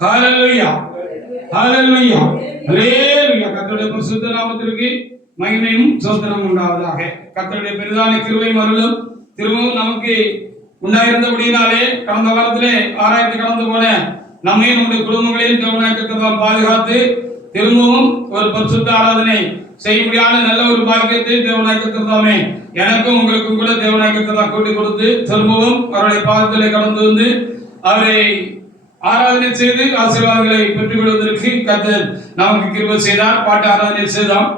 ஹalleluya ஹalleluya ஹalleluya. கர்த்தருடைய பரிசுத்த நாமத்திற்கு மகிமையும் ஸ்தோத்திரமும் உண்டாவதாக. கர்த்தருடைய பெரிதான கிருபையும் அருளும் திரும்பவும் நமக்கு உண்டாயிருந்தபடியினாலே கடந்த வாரத்திலே ஆராய்ச்சி கடந்து போன நம்மையும் நம்முடைய குடும்பங்களையும் தேவனாய் பாதுகாத்து திரும்பவும் ஒரு பரிசுத்த ஆராதனை செய்யும்படியான நல்ல ஒரு பாக்கியத்தை தேவனாய் கர்த்தர் எனக்கும் உங்களுக்கும் கூட தேவனாய் கர்த்தர் கூட்டி கொடுத்து திரும்பவும் அவருடைய பாதத்திலே கடந்து வந்து அவரை ஆராதனை செய்து ஆசீர்வாதங்களை பெற்றுக் கொள்வதற்கு கர்த்தர் நமக்கு கிருபை செய்தார். பாட்டு ஆராதனை செய்தோம்.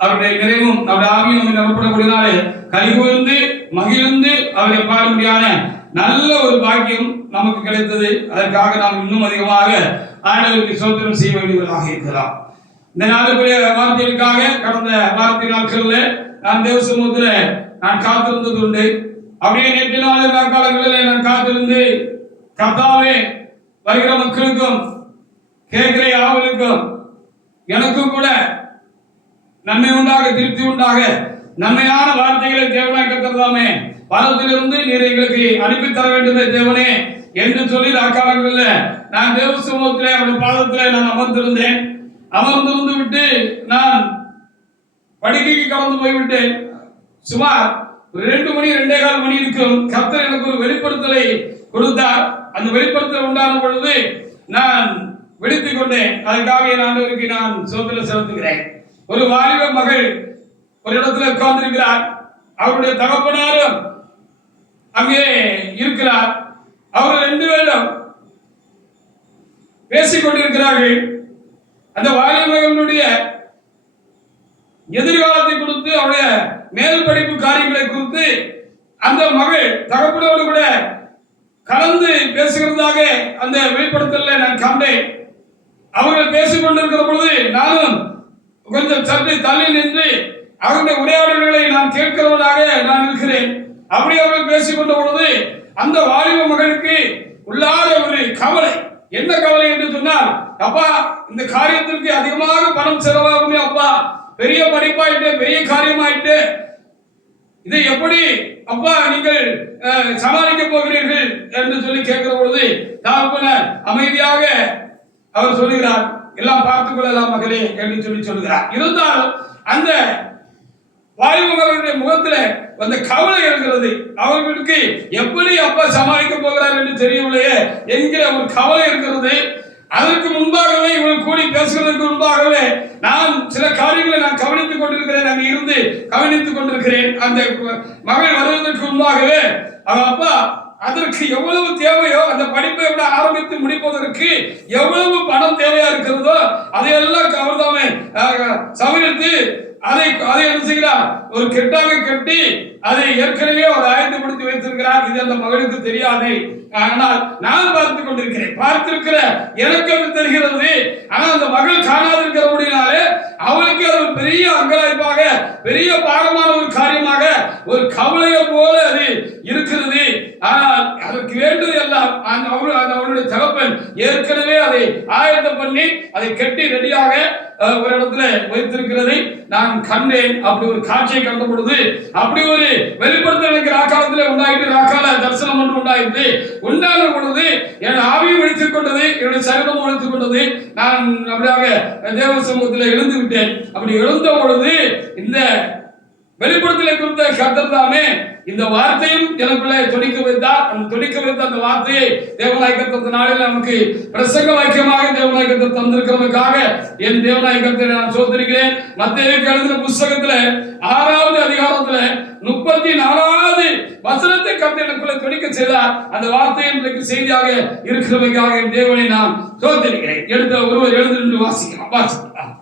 அவருடைய நிறைவும் அவருடைய ஆவியும் நிரப்படக்கூடியனாலே கலிகூர்ந்து மகிழ்ந்து அவரை பாடும்படியான நல்ல ஒரு பாக்கியம் நமக்கு கிடைத்தது. அதற்காக நாம் இன்னும் அதிகமாக ஆண்டவருக்கு ஸ்தோத்திரம் செய்ய வேண்டியவர்களாக இருக்கலாம். இந்த நாளுக்குரிய வார்த்தைகளுக்காக கடந்த வாரத்தின் நாட்களில் நான் தேவ சமூகத்தில் நான் காத்திருந்தது உண்டு. அப்படியே நேற்று நாள் காலங்களில் நான் காத்திருந்து கர்த்தாவே வருகிற மக்களுக்கும் கேட்கிற யாவருக்கும் எனக்கும் கூட நன்மை உண்டாக திருப்தி உண்டாக நன்மையான வார்த்தைகளை தேவனாய் கர்த்தர்தாமே பரத்திலிருந்து நீர் எங்களுக்கு அனுப்பி தர வேண்டுமே தேவனே என்று சொல்லி அக்காலங்களில் நான் தேவ சமூகத்திலே அவருடைய பாதத்திலே நான் அமர்ந்திருந்தேன். அமர்ந்திருந்து விட்டு நான் படுக்கைக்கு கலந்து போய்விட்டேன். சுமார் 2 மணி 2:15 மணி இருக்கும். கர்த்தர் எனக்கு ஒரு வெளிப்படுத்தலை கொடுத்தார். அந்த வெளிப்படுத்தல் உண்டான பொழுது நான் விழித்துக் கொண்டேன். அதற்காக ஆண்டவருக்கு நான் ஸ்தோத்திரம் செலுத்துகிறேன். ஒரு வாலிப மகள் ஒரு இடத்துல உட்கார்ந்திருக்கிறார். அவருடைய தகப்பனாரும் அங்கே இருக்கிறார். அவர்கள் 2 பேரும் பேசிக் கொண்டிருக்கிறார்கள். அந்த வாலிபர்களுடைய எதிர்காலத்தை குறித்து அவருடைய மேல் படிப்பு காரியங்களை குறித்து அந்த மகள் தகப்பனோடு கூட கலந்து பேசுகிறதாக அந்த வெளிப்படுத்தல நான் கண்டேன். அவர்கள் பேசிக் கொண்டிருக்கிற பொழுது நானும் கொஞ்சம் சற்று தள்ளி நின்று அவருடைய உரையாடல்களை நான் கேட்கிறவனாக நான் இருக்கிறேன். அப்படி அவர்கள் பேசிக் கொண்ட பொழுது அந்த வாலிப மகனுக்கு உள்ளாத ஒரு கவலை. என்ன கவலை என்று சொன்னால், அப்பா இந்த காரியத்திற்கு அதிகமாக பணம் செலவாகுமே, அப்பா பெரிய படிப்பாயிட்டு பெரிய காரியமாயிட்டு இதை எப்படி அப்பா நீங்கள் சமாளிக்க போகிறீர்கள் என்று சொல்லி கேட்கிற பொழுது தகப்பனார் அமைதியாக அவர் சொல்லுகிறார், எல்லாம் பார்த்துக் கொள்ளலாம் மகளே என்று சொல்லி சொல்லுகிறார். இருந்தாலும் அந்த வாலிபர்களுடைய முகத்துல அந்த கவலை இருக்கிறது. அவர்களுக்கு எப்படி அப்பா சமாளிக்க போகிறார் என்று தெரியவில்லையே என்கிற ஒரு கவலை இருக்கிறது. அதற்கு முன்பாகவே இவர்கள் கூடி பேசுவதற்கு முன்பாகவே நான் சில காரியங்களை நான் கவனித்துக் கொண்டிருக்கிறேன். அங்கே இருந்து கவனித்துக் கொண்டிருக்கிறேன். அந்த மகள் வருவதற்கு முன்பாகவே அவன் அப்பா அதற்கு எவ்வளவு தேவையோ அந்த படிப்பை விட ஆரம்பித்து முடிப்பதற்கு எவ்வளவு பணம் தேவையா இருக்கிறதோ அதையெல்லாம் அவர்தாமே சமயத்து அதை என்ன செய்கிறார், ஒரு கெட்டாக கட்டி அதை ஏற்கனவே ஒரு ஆயத்தப்படுத்தி வைத்திருக்கிறார். இது அந்த மகளுக்கு தெரியாது. ஆனால் நான் பார்த்துக் கொண்டிருக்கிறேன். பார்த்திருக்கிற எனக்கு அது தெரிகிறது. ஆனால் அந்த மகள் காணாதிருக்கிறபடினாலே அவளுக்கு அது ஒரு பெரிய அங்கலாய்ப்பாக பெரிய பாரமான ஒரு காரியமாக ஒரு கவலையை போல அது இருக்கிறது. ஆனால் அதற்கு வேண்டியது எல்லாம் அவளுடைய தகப்பன் ஏற்கனவே அதை ஆயத்தம் பண்ணி அதை கட்டி ரெடியாக ஒரு இடத்துல வைத்திருக்கிறதை நான் கண்டேன். அப்படி ஒரு காட்சியை கண்ட பொழுது அப்படி ஒரு வெளிப்படுத்த எனக்கு ராக்காலத்தில் உண்டாயிட்டு, ராக்கால தரிசனம் ஒன்று உண்டாயிட்டு. உண்டான பொழுது என் ஆவியும் ஒழித்துக் கொண்டது, என்னுடைய சரீரமும் ஒழித்துக் கொண்டது. நான் அப்படியாக தேவ சமூகத்தில் எழுந்து விட்டேன். அப்படி எழுந்த பொழுது இந்த வெளிப்படுத்தலை குறித்த கர்த்தர் தாமே இந்த வார்த்தையும் எனக்குள்ளே துணிக்க வைத்தார். அந்த துணிக்க வைத்த அந்த வார்த்தையை தேவனாய் கர்த்தர் நாளில் நமக்கு பிரசங்க வாக்கியமாக தேவனாய் கர்த்தர் தந்திருக்கிறதுக்காக என் தேவனாய் கர்த்தரை நான் சோதரிக்கிறேன். மத்தேயுவுக்கு எழுதின புத்தகத்துல 6வது அதிகாரத்துல 34வது வசனத்தை கர்த்தர் எனக்குள்ளே துணிக்க செய்தார். அந்த வார்த்தை இன்றைக்கு செய்தியாக இருக்கிறதுக்காக என் தேவனை நான் சோதரிக்கிறேன். எடுத்த ஒருவர் எழுந்து வாசிக்கலாம். வாசிக்கலாம்.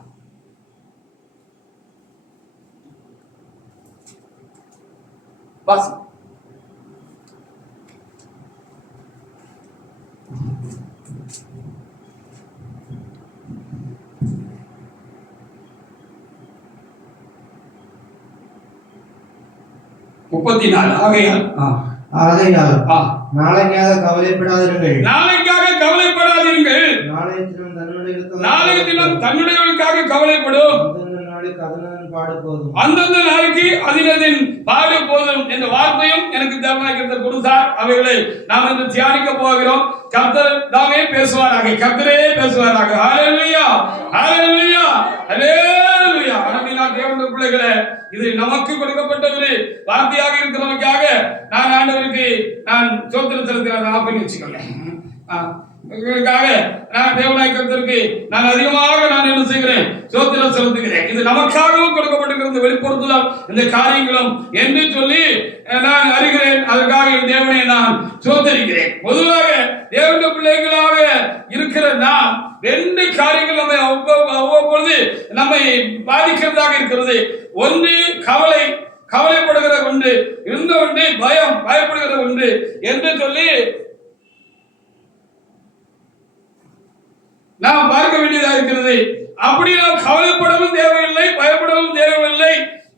வாசி. ஆகையால் நாளைக்காக கவலைப்படாதீர்கள். நாளைய தினம் தன்னுடையவர்களுக்காக கவலைப்படும். நாளுக்கு அதனதன் பாடு போதும். அந்தந்த நாளைக்கு அதினதின் பாடு போதும் என்ற வார்த்தையும் எனக்கு தேவனாய் கர்த்தர் கொடுத்தார். அவைகளை நாம் இன்று தியானிக்க போகிறோம். கர்த்தர் தாமே பேசுவாராக, கர்த்தரே பேசுவாராக. ஹல்லேலூயா, ஹல்லேலூயா, ஹல்லேலூயா. அன்பில்லா தேவனுடைய பிள்ளைகளே, இது நமக்கு கொடுக்கப்பட்ட ஒரு வார்த்தையாக இருக்கிறவனுக்காக நான் ஆண்டவருக்கு நான் ஸ்தோத்திரம் செலுத்துகிறேன். ஆப்பன்னு வச்சுக்கோங்க. உங்களுக்காக நான் தேவனாய் கர்த்தருக்கு நான் அதிகமாக நான் என்ன செய்கிறேன், ஸ்தோத்திரம் செலுத்துகிறேன். இது நமக்காகவும் கொடுக்கப்பட்டிருக்கிற வெளிப்படுத்தலாம் இந்த காரியங்களும் என்று சொல்லி நான் அறிகிறேன். அதற்காக என் தேவனை நான் ஸ்தோத்திரிக்கிறேன். பொதுவாக தேவனுடைய பிள்ளைகளாக இருக்கிற நாம் ரெண்டு காரியங்கள் நம்மை அவ்வப்பொழுது நம்மை பாதிக்கிறதாக இருக்கிறது. ஒன்று கவலைப்படுகிற ஒன்று, இருந்த ஒன்று பயப்படுகிற ஒன்று என்று சொல்லி நாம் பார்க்க வேண்டியதாக இருக்கிறது. அப்படி நாம் கவலைப்படவும் தேவையில்லை, பயப்படவும் தேவையில்லை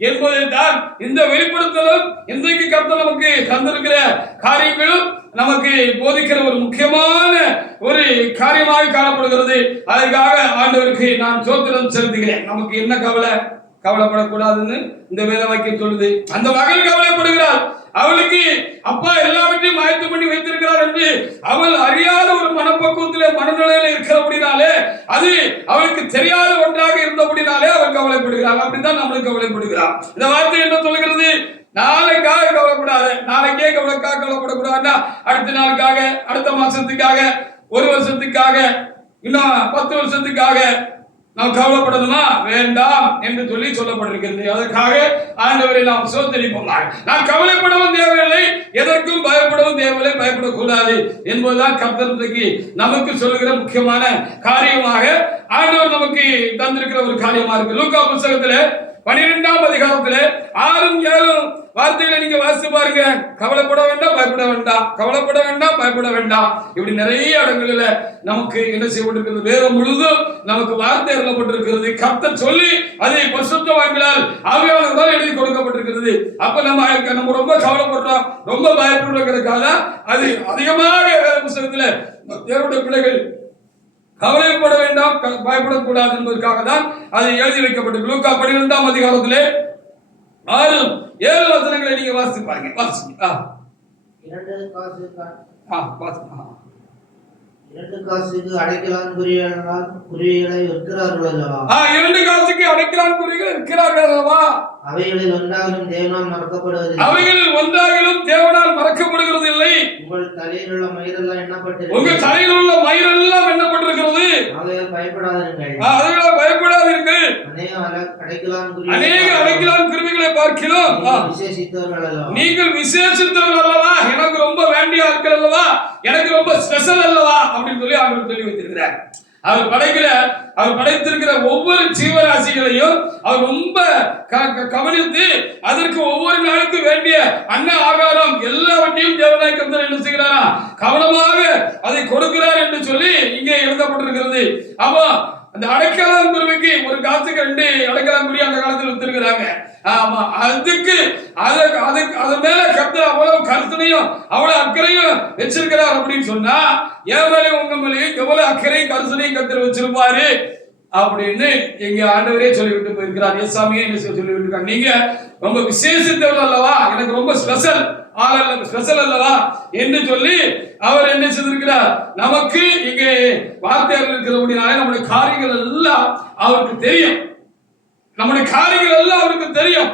என்பதை தான் இந்த வெளிப்படுத்தலும் இன்றைக்கு கர்த்தர் நமக்கு தந்திருக்கிற காரியங்களும் நமக்கு போதிக்கிற ஒரு முக்கியமான ஒரு காரியமாக காணப்படுகிறது. அதற்காக ஆண்டவருக்கு நான் ஸ்தோத்திரம் செலுத்துகிறேன். நமக்கு என்ன கவலைப்படக்கூடாதுன்னு இந்த வேத வாக்கியம் சொல்லுது. அந்த மகள் கவலைப்படுகிறாள். அவளுக்கு அப்பா எல்லாவற்றையும் ஆயத்தம் பண்ணி வைத்திருக்கிறார் என்று அவள் அறியாத ஒரு மனப்பக்குவத்திலே மனநிலையில இருக்கிறபடினாலே, அது அவளுக்கு தெரியாத ஒன்றாக இருந்தபடினாலே அவள் கவலைப்படுகிறாள். அப்படித்தான் நம்மளுக்கு கவலைப்படுகிறாள். இந்த வார்த்தை என்ன சொல்லுகிறது? நாளைக்காக கவலைப்படாத, நாளைக்கே கவலைப்படக்கூடாதுன்னா அடுத்த நாளுக்காக, அடுத்த மாசத்துக்காக, ஒரு வருஷத்துக்காக, இன்னும் 10 வருஷத்துக்காக நாம் கவலைப்படணுமா? வேண்டாம் என்று சொல்லி சொல்லப்பட்டிருக்கிறது. அதற்காக ஆண்டவரை நாம் ஸ்தோத்திரிப்போம். நான் கவலைப்படவும் தேவையில்லை, எதற்கும் பயப்படவும் தேவையில்லை, பயப்படக்கூடாது என்பதுதான் கர்த்தருக்கு நமக்கு சொல்லுகிற முக்கியமான காரியமாக ஆண்டவர் நமக்கு தந்திருக்கிற ஒரு காரியமா இருக்கு. லூக்கா புத்தகத்திலே 12ஆம் அதிகாரத்திலே 6, 7 வார்த்தைகளை நீங்க வாசித்து பாருங்க. கவலைப்பட வேண்டாம், பயப்பட வேண்டாம், கவலைப்பட வேண்டாம், பயப்பட வேண்டாம். இப்படி நிறைய இடங்களில் நமக்கு என்ன செய்யப்பட்டிருக்கிறது? வேதம் முழுதும் நமக்கு வார்த்தை எழுதப்பட்டிருக்கிறது. கர்த்தர் சொல்லி அதை பரிசுத்தவான்களால் ஆவியானவரால் எழுதி கொடுக்கப்பட்டிருக்கிறது. அப்ப நம்ம ரொம்ப கவலைப்படுறோம், ரொம்ப பயப்படுறோங்கிறதுக்காக அது அதிகமாக வேத புத்தகத்தில் தேவனுடைய பிள்ளைகள் கவலைப்பட வேண்டாம், பயப்படக்கூடாது என்பதற்காக தான் அது எழுதி வைக்கப்பட்டிருக்கு. லூக்கா 12ஆம் அதிகாரத்திலே 6, 7 வசனங்களை நீங்க வாசித்து பாருங்க. வாசிங்க. 2 காசுக்கு அடைக்கலான் குருவிகளை விற்கிறார்கள் அல்லவா? 2 காசுக்கு அடைக்கலான் குருவிகள் விற்கிறார்கள் அல்லவா? அவைகளில் ஒன்றாகிலும் தேவனால் மறக்கப்படுவதில்லை. அவைகளில் ஒன்றாகிலும் தேவனால் மறக்கப்படுகிறது இல்லை. உங்கள் தலையில் உள்ள மயிரெல்லாம் எண்ணப்பட்டிருக்கிறது. உங்கள் தலையில் உள்ள மயிரெல்லாம் எண்ணப்பட்டிருக்கிறது. ஆகையால் பயப்படாதீர்கள். அதனால் பயப்படாதீர்கள். அநேக அடைக்கலான் குருவிகளை பார்க்கிறோம். விசேஷித்தவர்கள் அல்லவா? நீங்கள் விசேஷித்தவர்கள் அல்லவா? எனக்கு ரொம்ப வேண்டிய ஆட்கள் அல்லவா? எனக்கு ரொம்ப ஸ்பெஷல் அல்லவா அப்படின்னு சொல்லி அவர் சொல்லி வைத்திருக்கிறார். அவர் படைத்திருக்கிற ஒவ்வொரு ஜீவராசிகளையும் அவர் ரொம்ப கவனித்து அதற்கு ஒவ்வொரு நாளுக்கு வேண்டிய அன்ன ஆகாரம் எல்லாவற்றையும் தேவனாய் கர்த்தர் என்ன செய்கிறாரா? கவனமாக அதை கொடுக்கிறார் என்று சொல்லி இங்கே எழுதப்பட்டிருக்கிறது. அப்போ அந்த அடைக்கலான் குருவிக்கு ஒரு காசுக்கு 2 அடைக்கலான் குருவி அந்த காலத்தில் வித்திருக்கிறாங்க. ஆமா, அதுக்கு அது மேல கர்த்தர் அவ்வளவு கருத்தனையும் அவ்வளவு அக்கறையும் வச்சிருக்கிறார் அப்படின்னு சொன்னா, என் மேலையும் உங்க மேலையும் எவ்வளவு அக்கறையும் கருத்தனையும் கர்த்தர் வச்சிருப்பாரு அப்படின்னு எங்க ஆண்டவரே சொல்லிவிட்டு போயிருக்கிறார். ஏசாமியே என்ன சொல்லிவிட்டு இருக்காங்க, நீங்க ரொம்ப விசேஷித்தவர்கள் அல்லவா, எனக்கு ரொம்ப ஸ்பெஷல் அல்லவா என்று சொல்லி அவர் என்ன செய்திருக்கிறார்? நமக்கு இங்கே வார்த்தைகள் இருக்கிறபடினாலே நம்முடைய காரியங்கள் எல்லாம் அவருக்கு தெரியும். நம்முடைய காரியங்கள் எல்லாம் அவருக்கு தெரியும்.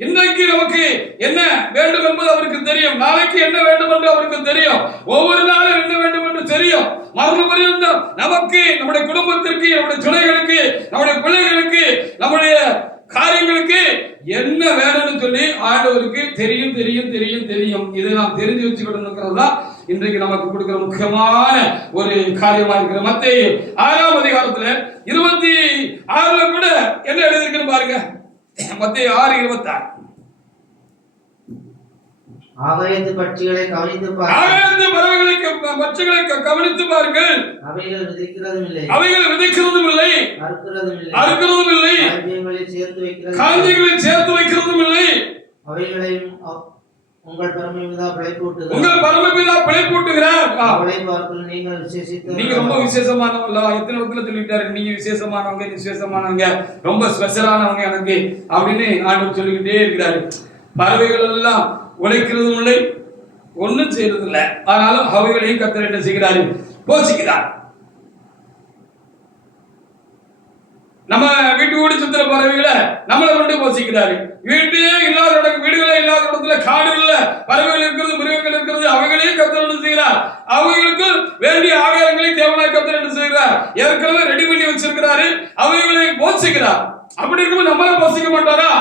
இன்றைக்கு நமக்கு என்ன வேண்டும் என்பது அவருக்கு தெரியும். நாளைக்கு என்ன வேண்டும் என்று அவருக்கு தெரியும். ஒவ்வொரு நாளும் என்ன வேண்டும் என்று தெரியும். மறுபடியும் நமக்கு, நம்முடைய குடும்பத்திற்கு, நம்முடைய துணைகளுக்கு, நம்முடைய பிள்ளைகளுக்கு, நம்முடைய காரியங்களுக்கு என்ன வேணும்னு சொல்லி ஆண்டவருக்கு தெரியும் தெரியும் தெரியும் தெரியும். இதை நாம் தெரிஞ்சு வச்சுக்கணுங்கிறது தான் இன்றைக்கு நமக்கு கொடுக்கிற முக்கியமான ஒரு காரியமா இருக்கிற. மத்தேயு 6ஆம் அதிகாரத்துல 26 கூட என்ன எழுதியிருக்குன்னு பாருங்க. மத்தேயு 6:26. ஆகாயத்து பட்சிகளை கவனித்து பாருங்கள். ஆகாயத்து பட்சிகளை கவனித்து பாருங்கள். அவைகள் விதைக்கிறதும் இல்லை, அறுக்கிறதும் இல்லை, களஞ்சியங்களில் சேர்த்து வைக்கிறதும் இல்லை. உங்கள் பரமபிதா பிழைப்பூட்டுகிறார். உங்கள் பரமபிதா பிழைப்பூட்டுகிறார். அவளை பார்க்கல நீங்கள் விசேஷித்தவர்கள். நீங்க ரொம்ப விசேஷமானவங்களா? எத்தனை இடத்துல சொல்லிட்டாரு, நீங்க விசேஷமானவங்க, விசேஷமானவங்க, ரொம்ப ஸ்பெஷலானவங்க எனக்கு அப்படின்னு ஆண்டவர் சொல்லிக்கிட்டே இருக்கிறாரு. பறவைகள் எல்லாம் உழைக்கிறதும் இல்லை, ஒன்றும் செய்யறது இல்லை. ஆனாலும் அவைகளையும் கர்த்தர் என்ன செய்கிறாரு? போஷிக்கிறார். நம்ம வீட்டு வீடு சுத்துற பறவைகளை நம்மளை கொண்டு போஷிக்கிறாரு. வீட்டையே இல்லாத இடம், வீடுகளே இல்லாத இடத்துல காடுகள்ல பறவைகள் இருக்கிறது, மிருகங்கள் இருக்கிறது, அவைகளையும் கர்த்தர் என்ன செய்கிறார்? அவைகளுக்கு வேண்டிய ஆகாரங்களையும் தேவனாய் கர்த்தர் என்ன செய்கிறார்? ஏற்கனவே ரெடி பண்ணி வச்சிருக்கிறாரு. அவைகளை போஷிக்கிறார். அப்படி இருக்கும்போது நம்மளை போஷிக்க மாட்டாரா?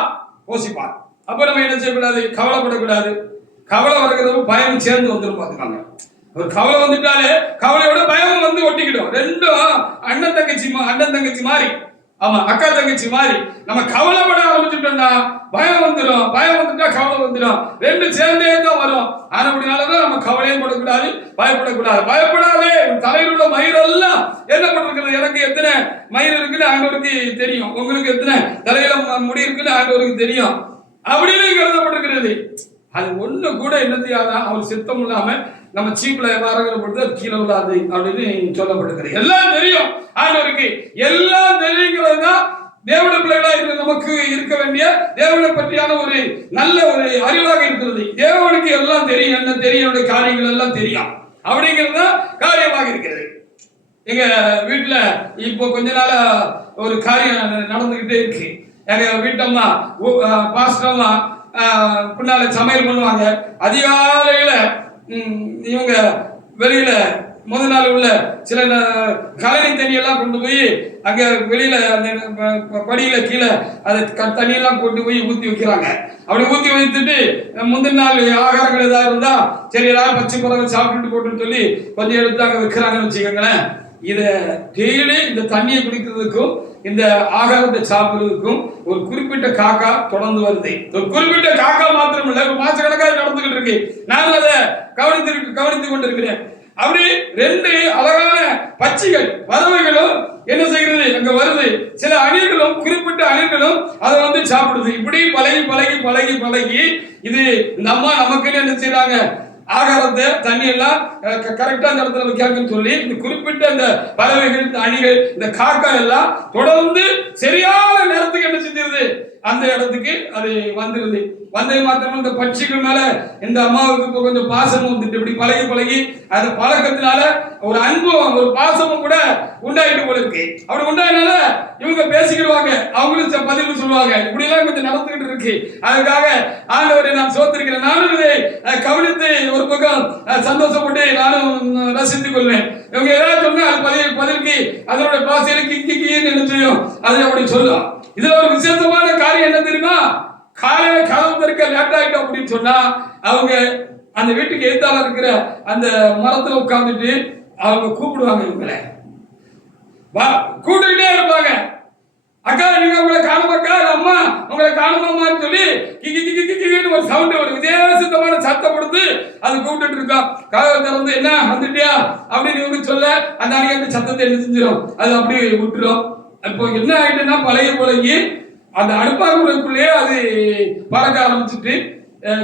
போஷிப்பார். அப்ப நம்ம என்ன செய்யக்கூடாது? கவலைப்படக்கூடாது. கவலை வருகிறது பயம் சேர்ந்து வந்துடும். பாத்துக்காங்க, ஒரு கவலை வந்துட்டாலே கவலையோட பயமும் வந்து ஒட்டிக்கிடும். ரெண்டும் அண்ணன் தங்கச்சி மாதிரி, ஆமா அக்கா தங்கச்சி மாதிரி. நம்ம கவலைப்பட ஆரம்பிச்சுட்டோம்னா பயம் வந்துடும், பயம் வந்துட்டா கவலை வந்துடும். ரெண்டு சேர்ந்தே தான் வரும். அப்படினாலதான் நம்ம கவலையும் படக்கூடாது, பயப்படக்கூடாது. பயப்படாதே, தலையில் உள்ள மயிரெல்லாம் என்ன பண்ணிருக்கிறது? எனக்கு எத்தனை மயிர் இருக்குன்னு ஆண்டவருக்கு தெரியும், உங்களுக்கு எத்தனை தலையில முடி இருக்குன்னு ஆண்டவருக்கு தெரியும் அப்படின்னு எழுதப்பட்டிருக்கிறது. அது ஒண்ணு கூட என்ன செய்யாதா? அவர் சித்தம் இல்லாம நம்ம சீப்ல வாரங்கிற பொழுது அது கீழே விழாது அப்படின்னு சொல்லப்பட்டிருக்கிறது. எல்லாம் தெரியும் ஆண்டவருக்கு, எல்லாம் தெரியுங்கிறது தான் தேவனுடைய பிள்ளைகளா இருக்கிற நமக்கு இருக்க வேண்டிய தேவனை பற்றியான ஒரு நல்ல ஒரு அறிவாக இருக்கிறது. தேவனுக்கு எல்லாம் தெரியும், என்ன தெரியும், காரியங்கள் எல்லாம் தெரியும் அப்படிங்கிறது தான் காரியமாக இருக்கிறது. எங்க வீட்டுல இப்போ கொஞ்ச நாளா ஒரு காரியம் நடந்துகிட்டே இருக்கு. எங்க வீட்டம்மா பாஸ்டம்மா பின்னால சமையல் பண்ணுவாங்க. அதிகாலையில இவங்க வெளியில முதல் நாள் உள்ள சில கழனி தண்ணியெல்லாம் கொண்டு போய் அங்க வெளியில அந்த படியில கீழே அதை தண்ணியெல்லாம் கொண்டு போய் ஊத்தி வைக்கிறாங்க. அப்படி ஊத்தி வைத்துட்டு முந்தின நாள் ஆகாரங்கள் ஏதாவது இருந்தா சரி எல்லாரும் பச்சை மிளகாய் சாப்பிட்டுட்டு போட்டுன்னு சொல்லி கொஞ்சம் எடுத்து அங்க வைக்கிறாங்கன்னு வச்சுக்கோங்களேன். இத டெய்லி இந்த தண்ணியை குடிக்கிறதுக்கும் இந்த ஆகாரத்தை சாப்பிடுறதுக்கும் ஒரு குறிப்பிட்ட காக்கா தொடர்ந்து வருது. ஒரு குறிப்பிட்ட காக்கா மாத்திரம் இல்ல, ஒரு மாச கணக்காக நடந்துகிட்டு இருக்கு. நான் அதை கவனித்துக் கொண்டிருக்கிறேன். அப்படி ரெண்டு அழகான பட்சிகள் பறவைகளும் என்ன செய்கிறது? அங்க வருது. சில அணில்களும், குறிப்பிட்ட அணில்களும் அதை வந்து சாப்பிடுது. இப்படி பழகி பழகி பழகி பழகி இது இந்த அம்மா நமக்குன்னு என்ன செய்யறாங்க? ஆகாரத்தை தண்ணி எல்லாம் கரெக்டா அந்த இடத்துல வைக்காங்கன்னு சொல்லி இந்த குறிப்பிட்ட இந்த பறவைகள், இந்த அணிகள், இந்த காக்கா எல்லாம் தொடர்ந்து சரியான நேரத்துக்கு என்ன செஞ்சிருது? அந்த இடத்துக்கு அது வந்துருது. வந்தது மாத்திரமா இந்த பட்சிகள் மேல இந்த அம்மாவுக்கு இப்போ கொஞ்சம் பாசமும் வந்துட்டு இப்படி பழகி பழகி அந்த பழக்கத்தினால ஒரு அன்பும் ஒரு பாசமும் கூட உண்டாயிட்டு போல இருக்கு. அப்படி உண்டாயினால இவங்க பேசிக்கிடுவாங்க, அவங்களும் பதில் சொல்லுவாங்க. இப்படி எல்லாம் கொஞ்சம் நடந்துகிட்டு இருக்கு. அதுக்காக ஆண்டவரை நான் சோத்திருக்கிறேன். நானும் இதை கவனித்து ஒரு பக்கம் சந்தோஷப்பட்டு நானும் ரசித்துக் கொள்வேன். இவங்க ஏதாவது சொன்னா அது பதிலுக்கு அதனோட பாசையில கிக்கின்னு என்ன செய்யும்? அது அப்படி சொல்லும். இதுல ஒரு விசேஷமான காரியம் என்ன தெரியுமா? காலையில கதவு திறக்க லேட் ஆயிட்டோம் அப்படின்னு சொன்னா அவங்க அந்த வீட்டுக்கு எதிர்த்தால இருக்கிற அந்த மரத்துல உட்கார்ந்துட்டு அவங்க கூப்பிடுவாங்க. இவங்களை கூப்பிட்டுக்கிட்டே இருப்பாங்க. அக்கா நீங்க உங்களை காணுமாக்கா, அம்மா உங்களை காணுமான்னு சொல்லி கிக்கின்னு ஒரு சவுண்ட், ஒரு விசேஷமான சத்தம் கொடுத்து அது கூப்பிட்டு இருக்கோம். கதவை திறந்து என்ன வந்துட்டியா அப்படின்னு இவங்க சொல்ல அந்த அன்னைக்கு அந்த சத்தத்தை என்ன செஞ்சிடும்? அது அப்படியே விட்டுரும். இப்போ என்ன ஆயிட்டுன்னா பழகி அந்த அடுப்பாக்குள்ளேயே அது பறக்க ஆரம்பிச்சுட்டு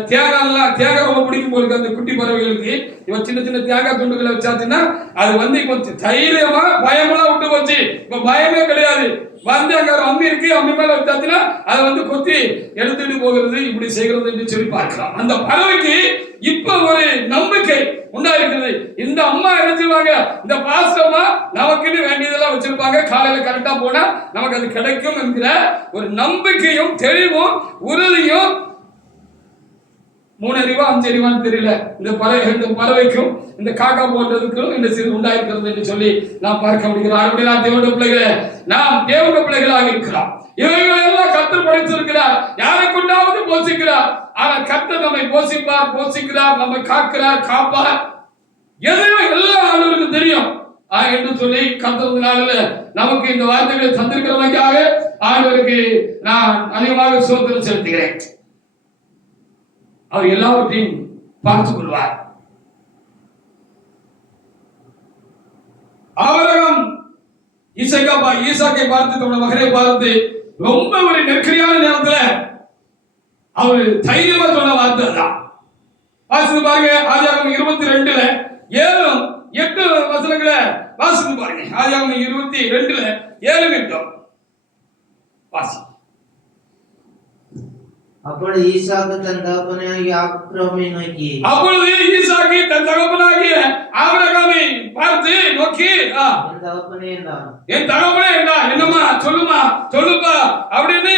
தேங்காய் ரொம்ப பிடிக்கும் போல அந்த குட்டி பறவைகளுக்கு. இவன் சின்ன சின்ன தேங்காய் துண்டுகளை வச்சாச்சுன்னா அது வந்து இப்போ தைரியமா பயமெல்லாம் விட்டு போச்சு. இப்ப பயமே கிடையாது. வந்து அங்க ஒரு அம்மி இருக்கு, அம்மி மேல வச்சாச்சுன்னா அதை வந்து கொத்தி எடுத்துட்டு போகிறது, இப்படி செய்கிறது என்று சொல்லி பார்க்கலாம். அந்த பறவைக்கு இப்ப ஒரு நம்பிக்கை உண்டாயிருக்கிறது. இந்த அம்மா என்ன செய்வாங்க? இந்த பாசமா நமக்குன்னு வேண்டியதெல்லாம் வச்சிருப்பாங்க. காலையில கரெக்டா போனா நமக்கு அது கிடைக்கும் என்கிற ஒரு நம்பிக்கையும் தெளிவும் உறுதியும் 3 அறிவா 5 அறிவான்னு தெரியல இந்த பறவைக்கும் இந்த காக்கா போன்றதுக்கும் இந்த சிறு உண்டாயிருக்கிறது என்று சொல்லி நாம் பார்க்க முடிகிறோம். அப்படி நான் தேவனுடைய பிள்ளைகளே, நாம் தேவனுடைய பிள்ளைகளாக இருக்கிறோம். இவைகளை எல்லாம் கர்த்தர் படைத்திருக்கிறார். யாரை கொண்டாவது போஷிக்கிறார். ஆனால் கர்த்தர் நம்மை போஷிக்கிறார், நம்மை காக்கிறார், காப்பார். எதுவும் எல்லாம் ஆண்டவருக்கு தெரியும் என்று சொல்லி கர்த்தர் நமக்கு இந்த வார்த்தைகளை தந்திருக்கிறவங்களுக்காக ஆண்டவருக்கு நான் அதிகமாக ஸ்தோத்திரம் செலுத்துகிறேன். அவர் எல்லாவற்றையும் பார்த்துக் கொள்வார். ஆபிரகாம் ஈசாக்கை பார்த்து தன்னோட மகனை பார்த்து ரொம்ப ஒரு நெருக்கடியான நேரத்துல அவர் தைரியமா சொன்ன வார்த்தை தான். வாசித்து பாருங்க. ஆதியாகமம் 22ல 7 8 வசனங்களை வாசித்து பாருங்க. ஆதியாகமம் 22ல 7 8 வாசி. அப்பொழுது ஈசாக்கு தன் தகப்பனாகிய ஆபிரகாமை நோக்கி அப்பொழுது ஈசாக்கு தன் தகப்பனாகிய ஆபிரகாமை பார்த்து நோக்கி என் தகப்பனே என்றான். என் தகப்பனே என்றா, என்னம்மா சொல்லுமா சொல்லுப்பா அப்படின்னு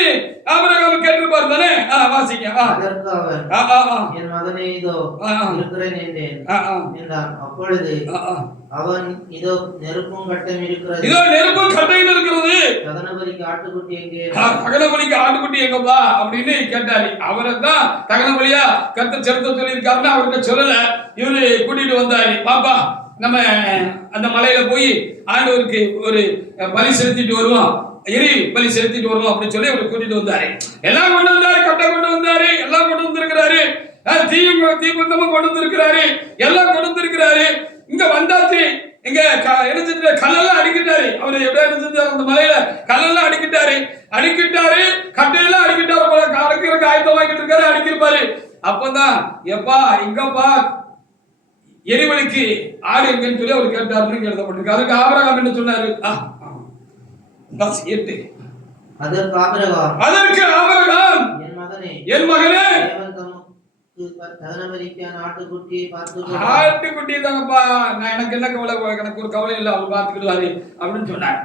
ஆபிரகாம் கேட்டிருப்பார் தானே. வாசிங்க. அதற்கு அவன் என் மகனே இதோ இருக்கிறேன் என்றேன் என்றான். அப்பொழுது அவன் இதோ நெருப்பும் கட்டையும் இருக்கிறது, இதோ நெருப்பும் கட்டையும் இருக்கிறது, தகனபலிக்கு ஆட்டுக்குட்டி எங்கே, தகனபலிக்கு ஆட்டுக்குட்டி எங்கப்பா அப்படின்னு கேட்டாரு. அவரை தான் தகனபலியா கர்த்தர் செலுத்த சொல்லியிருக்காருன்னு அவர்கிட்ட சொல்லல. இவரு கூட்டிட்டு வந்தாரு. பாப்பா நம்ம அந்த மலையில போய் ஆண்டவருக்கு ஒரு பலி செலுத்திட்டு வருவோம், எரி பலி செலுத்திட்டு வருவோம் அப்படின்னு சொல்லி அவரை கூட்டிட்டு வந்தாரு. எல்லாம் கொண்டு வந்தாரு, கட்டை கொண்டு வந்தாரு, எல்லாம் கொண்டு வந்திருக்கிறாரு, தீபந்தமும் கொண்டு வந்திருக்கிறாரு, எல்லாம் கொண்டு வந்திருக்கிறாரு. இங்க வந்தாச்சு. இங்க என்ன செஞ்சாரு, கல்லெல்லாம் அடிக்கிட்டாரு. அவரு எப்படி என்ன செஞ்சாரு, அந்த மலையில கல்லெல்லாம் அடிக்கிட்டாரு, கட்டையெல்லாம் அடிக்கிட்டாரு போல, அடிக்கிறதுக்கு ஆயத்தமாக்கிட்டு இருக்காரு, அடிக்கிருப்பாரு. அப்பதான் எப்பா இங்கப்பா எரிவலிக்கு ஆடு எங்கன்னு சொல்லி அவர் கேட்டாருன்னு எழுதப்பட்டிருக்கு. அதுக்கு ஆபிரகாம் என்ன சொன்னாரு? அதற்கு ஆபிரகாம் என் மகனே ஆட்டுக்குட்டி தாங்கப்பா, நான் எனக்கு என்ன கவலை, எனக்கு ஒரு கவலை இல்லை, அவர் பார்த்துக்கிடுவாரு அப்படின்னு சொன்னார்.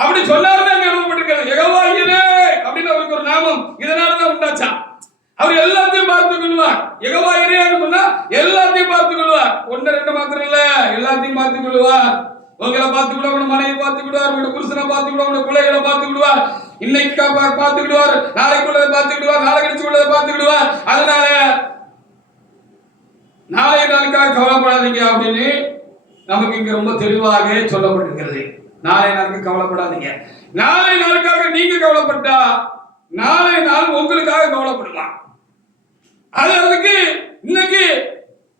அப்படி சொன்னாருன்னு அங்க எழுதப்பட்டிருக்கிறது. யெகோவா ஈரே அப்படின்னு அவருக்கு ஒரு நாமம் இதனாலதான் உண்டாச்சா. அவர் எல்லாத்தையும் பார்த்துக் கொள்வார். யெகோவா ஈரேன்னு சொன்னா எல்லாத்தையும் பார்த்துக் கொள்வார். 1 2 மாத்திரம் இல்ல, எல்லாத்தையும் பார்த்துக் கொள்வார். உங்களை பார்த்துக்கிடுவார், உங்க மனைவி பார்த்துக்கிடுவார், உங்க புருஷனை பார்த்துக்கிடுவார், உங்க பிள்ளைகளை பார்த்துக்கிடுவார், இன்னைக்கு பார்த்துக்கிடுவார், நாளைக்கு உள்ளதை பார்த்துக்கிடுவார், நாளை கழிச்சு உள்ளதை பார்த்துக்கிடுவார். அதனால நாளை நாளுக்காக கவலைப்படாதீங்க அப்படின்னு நமக்கு இங்க ரொம்ப தெளிவாக சொல்லப்பட்டிருக்கிறது. நாளை நாளுக்கு கவலைப்படாதீங்க. நாளை நாளுக்காக நீங்க கவலைப்பட்டா நாளை நாள் உங்களுக்காக கவலைப்படுமா. அதுக்கு இன்னைக்கு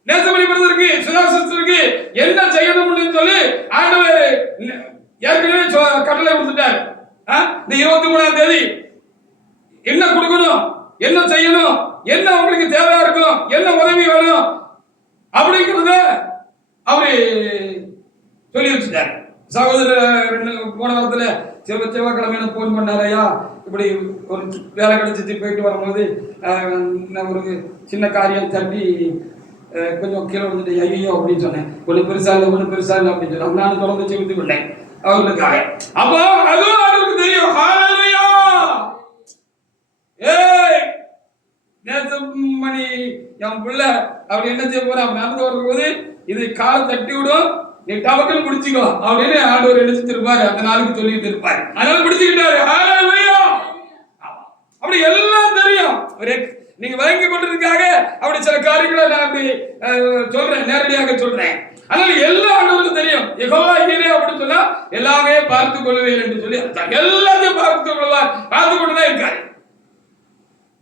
நேசமணி பிரதருக்கு சுதாசிஸ்டருக்கு என்ன செய்யணும்னு சொல்லி ஆண்டவர் ஏற்கனவே கட்டளை கொடுத்துட்டார். இந்த 23ஆம் தேதி என்ன கொடுக்கணும், என்ன செய்யணும், என்ன உங்களுக்கு தேவையா இருக்கும், என்ன உதவி வேணும் அப்படிங்கிறத அவரு சொல்லி வச்சுட்டார். சகோதரர் போன வாரத்துல செவ்வாய்க்கிழமை போன் பண்ணாரையா, இப்படி ஒரு வேலை கிடைச்சிட்டு போயிட்டு வரும்போது ஒரு சின்ன காரியம் தட்டி கொஞ்சம் கீழே வந்துட்டு ஐயோ அப்படின்னு சொன்னேன். ஒண்ணு பெருசா இல்லை அப்படின்னு சொன்னேன். நானும் தொடர்ந்து செலுத்தி கொண்டேன் அவர்களுக்காக. அப்போ அதுவும் அவருக்கு தெரியும். ஹல்லேலூயா. ஏய் நேசமணி என் புள்ள அப்படி என்ன செய்ய போற, நடந்து வரும்போது இது காலை தட்டி விடும், நீ டபக்குன்னு பிடிச்சிக்கோ அப்படின்னு ஆண்டவர் என்ன செஞ்சிருப்பாரு, அந்த நாளுக்கு சொல்லிட்டு இருப்பாரு. அதனால பிடிச்சுக்கிட்டாரு. ஹல்லேலூயா. அப்படி எல்லாம் தெரியும். நீங்க வழங்கி கொண்டதுக்காக அப்படி சில காரியங்களை நான் அப்படி சொல்றேன், நேரடியாக சொல்றேன். அதனால எல்லா ஆண்டவருக்கும் தெரியும். யெகோவா ஈரே அப்படின்னு சொன்னா எல்லாமே பார்த்துக் கொள்வேன் என்று சொல்லி எல்லாத்தையும் பார்த்துக் கொள்வார், பார்த்து கொண்டுதான் இருக்காரு.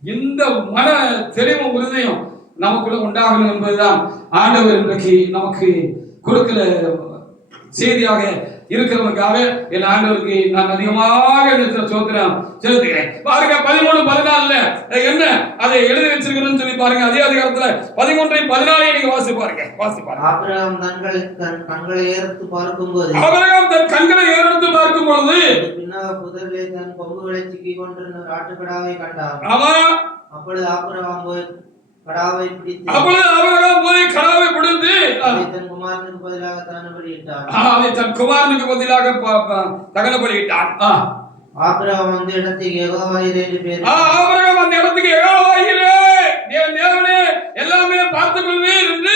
இந்த மன தெளிவும் உறுதியும் நமக்குள்ள உண்டாகணும் என்பதுதான் ஆண்டவர் இன்றைக்கு நமக்கு கொடுக்கிற செய்தியாக இருக்கிறவனுக்காக என் ஆண்டவருக்கு நான் அதிகமாக சோத்திரம் செலுத்துகிறேன். பாருங்க 13:14 என்ன அதை எழுதி வச்சிருக்கிறேன்னு சொல்லி பாருங்க. அதே அதிகாரத்துல 13:14 நீங்க வாசி பாருங்க. ஆபிரகாம் தன் கண்களை ஏறெடுத்து பார்க்கும்போது பின்னாக புதரிலே தன் கொம்புகளை சிக்கிக் கொண்டிருந்த ஒரு ஆட்டுக்கடாவை கண்டார். அப்பொழுது ஆபிரகாம் போய் கடாவை பிடித்து தன் குமாரனுக்கு பதிலாக தகன பலியிட்டான். ஆபிரகாம் அந்த இடத்துக்கு யெகோவா ஈரே என்று பெயர். ஆபிரகாம் அந்த இடத்துக்கு யெகோவா ஈரே, தேவனே எல்லாமே பார்த்துக் கொள்வீர் என்று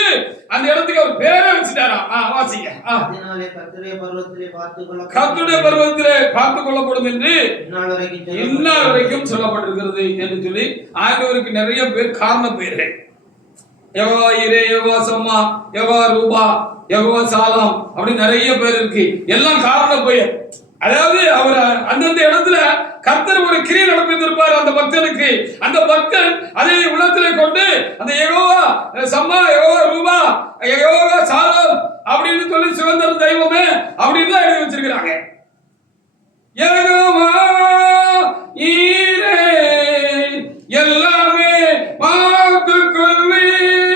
அந்த இடத்துக்கு அவர் பேரை வச்சிட்டாரா. வாசிங்க. அதனாலே கர்த்தருடைய பர்வதத்திலே பார்த்துக் கொள்ளப்படும் என்று இந்நாள் வரைக்கும் சொல்லப்பட்டிருக்கிறது என்று சொல்லி ஆண்டவருக்கு நிறைய பேர் காரண பெயர்கள். யெகோவா ஈரே, யெகோவா சம்மா, யெகோவா ரூபா, யெகோவா சாலாம் அப்படி நிறைய பேர் இருக்கு. எல்லாம் காரண பெயர். அதாவது அவர் அந்தந்த இடத்துல கர்த்தர் ஒரு கிரியை நடப்பித்திருப்பார் அந்த பக்தனுக்கு. அந்த பக்தன் அதை உள்ளத்திலே கொண்டு அந்த யெகோவா சம்மா, யெகோவா ரூபா, யெகோவா சாலாம் அப்படின்னு சொல்லி சிவந்தர தெய்வமே அப்படின்னு எழுதி வச்சிருக்கிறாங்க. யெகோவா ஈரே எல்லாமே பார்த்துக் கொள்வீர்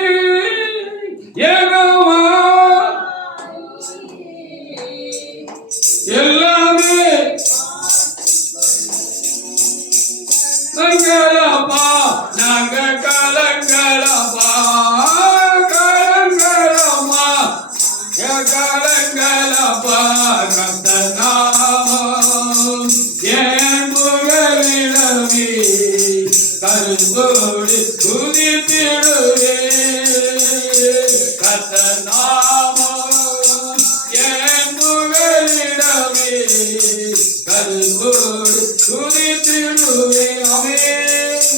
கர்த்தர் நாமம் என் புகலிடமே கருத்தோடு துதித்திடுவே. கர்த்தர் நாமம் என் புகலிடமே கருத்தோடு துதித்திடுவே. ஆமென்.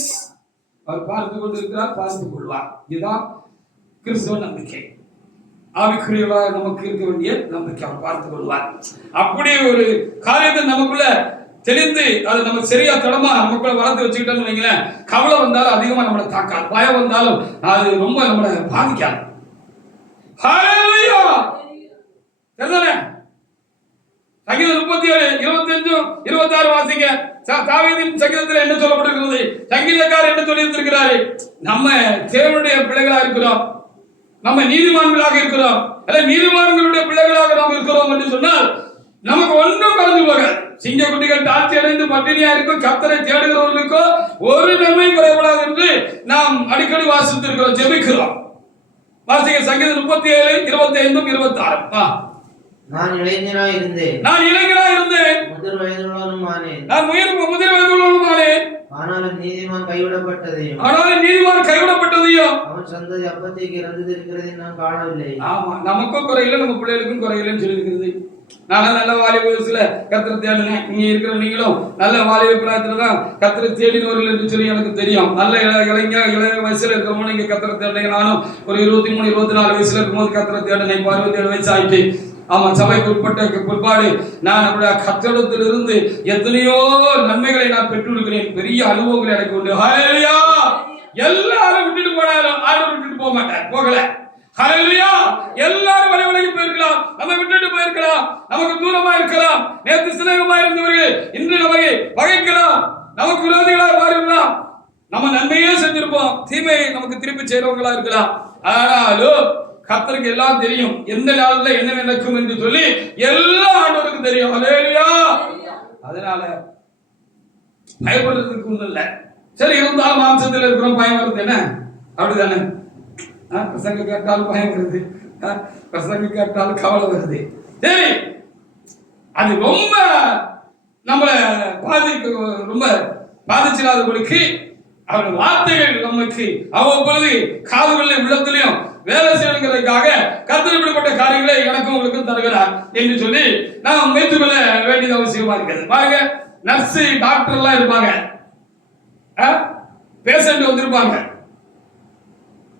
அவர் பார்த்து கொண்டிருக்கிறார், பார்த்துக் கொள்வார். இதுதான் கிறிஸ்துவ நம்பிக்கை. ஆவிக்குரியவராக நமக்கு இருக்க வேண்டிய நம்பிக்கை. அவர் பார்த்துக் கொள்வார். அப்படி ஒரு காரியத்தை நமக்குள்ள தெரிந்து அதை நம்ம சரியா தடமா நமக்குள்ள வளர்த்து வச்சுக்கிட்டோம்னு வைங்களேன், கவலை வந்தாலும் அதிகமா நம்மளை தாக்காது, பயம் வந்தாலும் அது ரொம்ப நம்மளை பாதிக்காது. ஹல்லேலூயா. சரிதானே? சங்கீதம் 37:25-26 வாசிங்க. தாவீதின் சங்கீதத்தில் என்ன சொல்லப்பட்டிருக்கிறது? சங்கீதக்காரர் என்ன சொல்லி இருந்திருக்கிறாரு? நம்ம தேவனுடைய பிள்ளைகளா இருக்கிறோம், நம்ம நீதிமான்களாக இருக்கிறோம், அல்ல நீதிமான்களுடைய பிள்ளைகளாக நாம் இருக்கிறோம் என்று சொன்னால் நமக்கு ஒன்றும் கலந்து போகாது. சிங்க குட்டிகள் தாழ்ச்சி அடைந்து பட்டினியா இருக்கும், கர்த்தரை தேடுகிறவர்களுக்கோ ஒரு நன்மை குறைபடாது என்று நாம் அடிக்கடி வாசித்திருக்கிறோம், ஜெபிக்கிறோம். வாசிங்க சங்கீதம் 37:25-26. நான் இளைஞனாய் இருந்தேன், முதிர் வயதுள்ளவனும் ஆனேன், ஆனாலும் நீதிமான் கைவிடப்பட்டதையும் அவன் சந்ததி அப்பத்தைக்கு இறந்திருக்கிறதை நான் காணவில்லை. ஆமா, நமக்கும் குறையில நம்ம பிள்ளைகளுக்கும் குறையிலன்னு சொல்லியிருக்கிறது. நான் நல்ல வாலிப வயசுல கர்த்தரை தேடினேன். இங்க இருக்கிற நீங்களும் நல்ல வாலிப பிராயத்துலதான் கர்த்தரை தேடினவர்கள் என்று சொல்லி எனக்கு தெரியும். நல்ல இளைய வயசுல இருக்கிறவங்க இங்க கர்த்தரை தேடினீங்க. நானும் ஒரு 23-24 வயசுல இருக்கும்போது கர்த்தரை தேடினேன். 67 வயசு ஆயிட்டு. ஆமா, சபைக்கு உட்பட்ட பிற்பாடு நான் நம்முடைய கர்த்தரிடத்திலிருந்து எத்தனையோ நன்மைகளை நான் பெற்றிருக்கிறேன். பெரிய அனுபவங்கள் எனக்கு உண்டு. ஹல்லேலூயா. எல்லாரும் விட்டுட்டு போனாலும் ஆண்டவர் விட்டுட்டு போக மாட்டார், போகல. ஹல்லேலூயா. எல்லாரும் வழிவிலகி போயிருக்கலாம், நம்ம விட்டுட்டு போயிருக்கலாம், நமக்கு தூரமா இருக்கலாம், நேற்று சிநேகமா இருந்தவர்கள் இன்று நமக்கு பகைக்கலாம், நமக்கு விரோதிகளாக மாறிடலாம். நம்ம நன்மையே செஞ்சிருப்போம், தீமையை நமக்கு திருப்பி செய்றவங்களா இருக்கலாம். ஆனாலும் கர்த்தருக்கு எல்லாம் தெரியும், எந்த நாளில் என்ன நடக்கும் என்று சொல்லி எல்லா ஆண்டவருக்கும் தெரியும். ஹல்லேலூயா. அதனால பயப்படுறதுக்கு ஒண்ணும் இல்லை. சரி, இருந்தாலும் மாம்சத்தில் இருக்கிறோம், பயம் வருது. என்ன அப்படிதானே? பிரசங்க கேட்டாலும் பயம் வருது, பிரசங்க கேட்டாலும் கவலை வருது. சரி, அது ரொம்ப நம்மளை ரொம்ப பாதிச்சிடாதபடிக்கு அவருடைய வார்த்தைகள் நமக்கு அவ்வப்பொழுது காதுகளிலும் உள்ளத்திலையும் வேலை செய்யணுங்கிறதுக்காக கர்த்தர் இப்படிப்பட்ட காரியங்களை எனக்கும் உங்களுக்கும் தருகிறார் என்று சொல்லி நாம் வைத்துக் கொள்ள வேண்டியது அவசியமா இருக்கிறது. பாருங்க, நர்ஸ் டாக்டர் எல்லாம் இருப்பாங்க, பேஷண்ட் வந்திருப்பாங்க.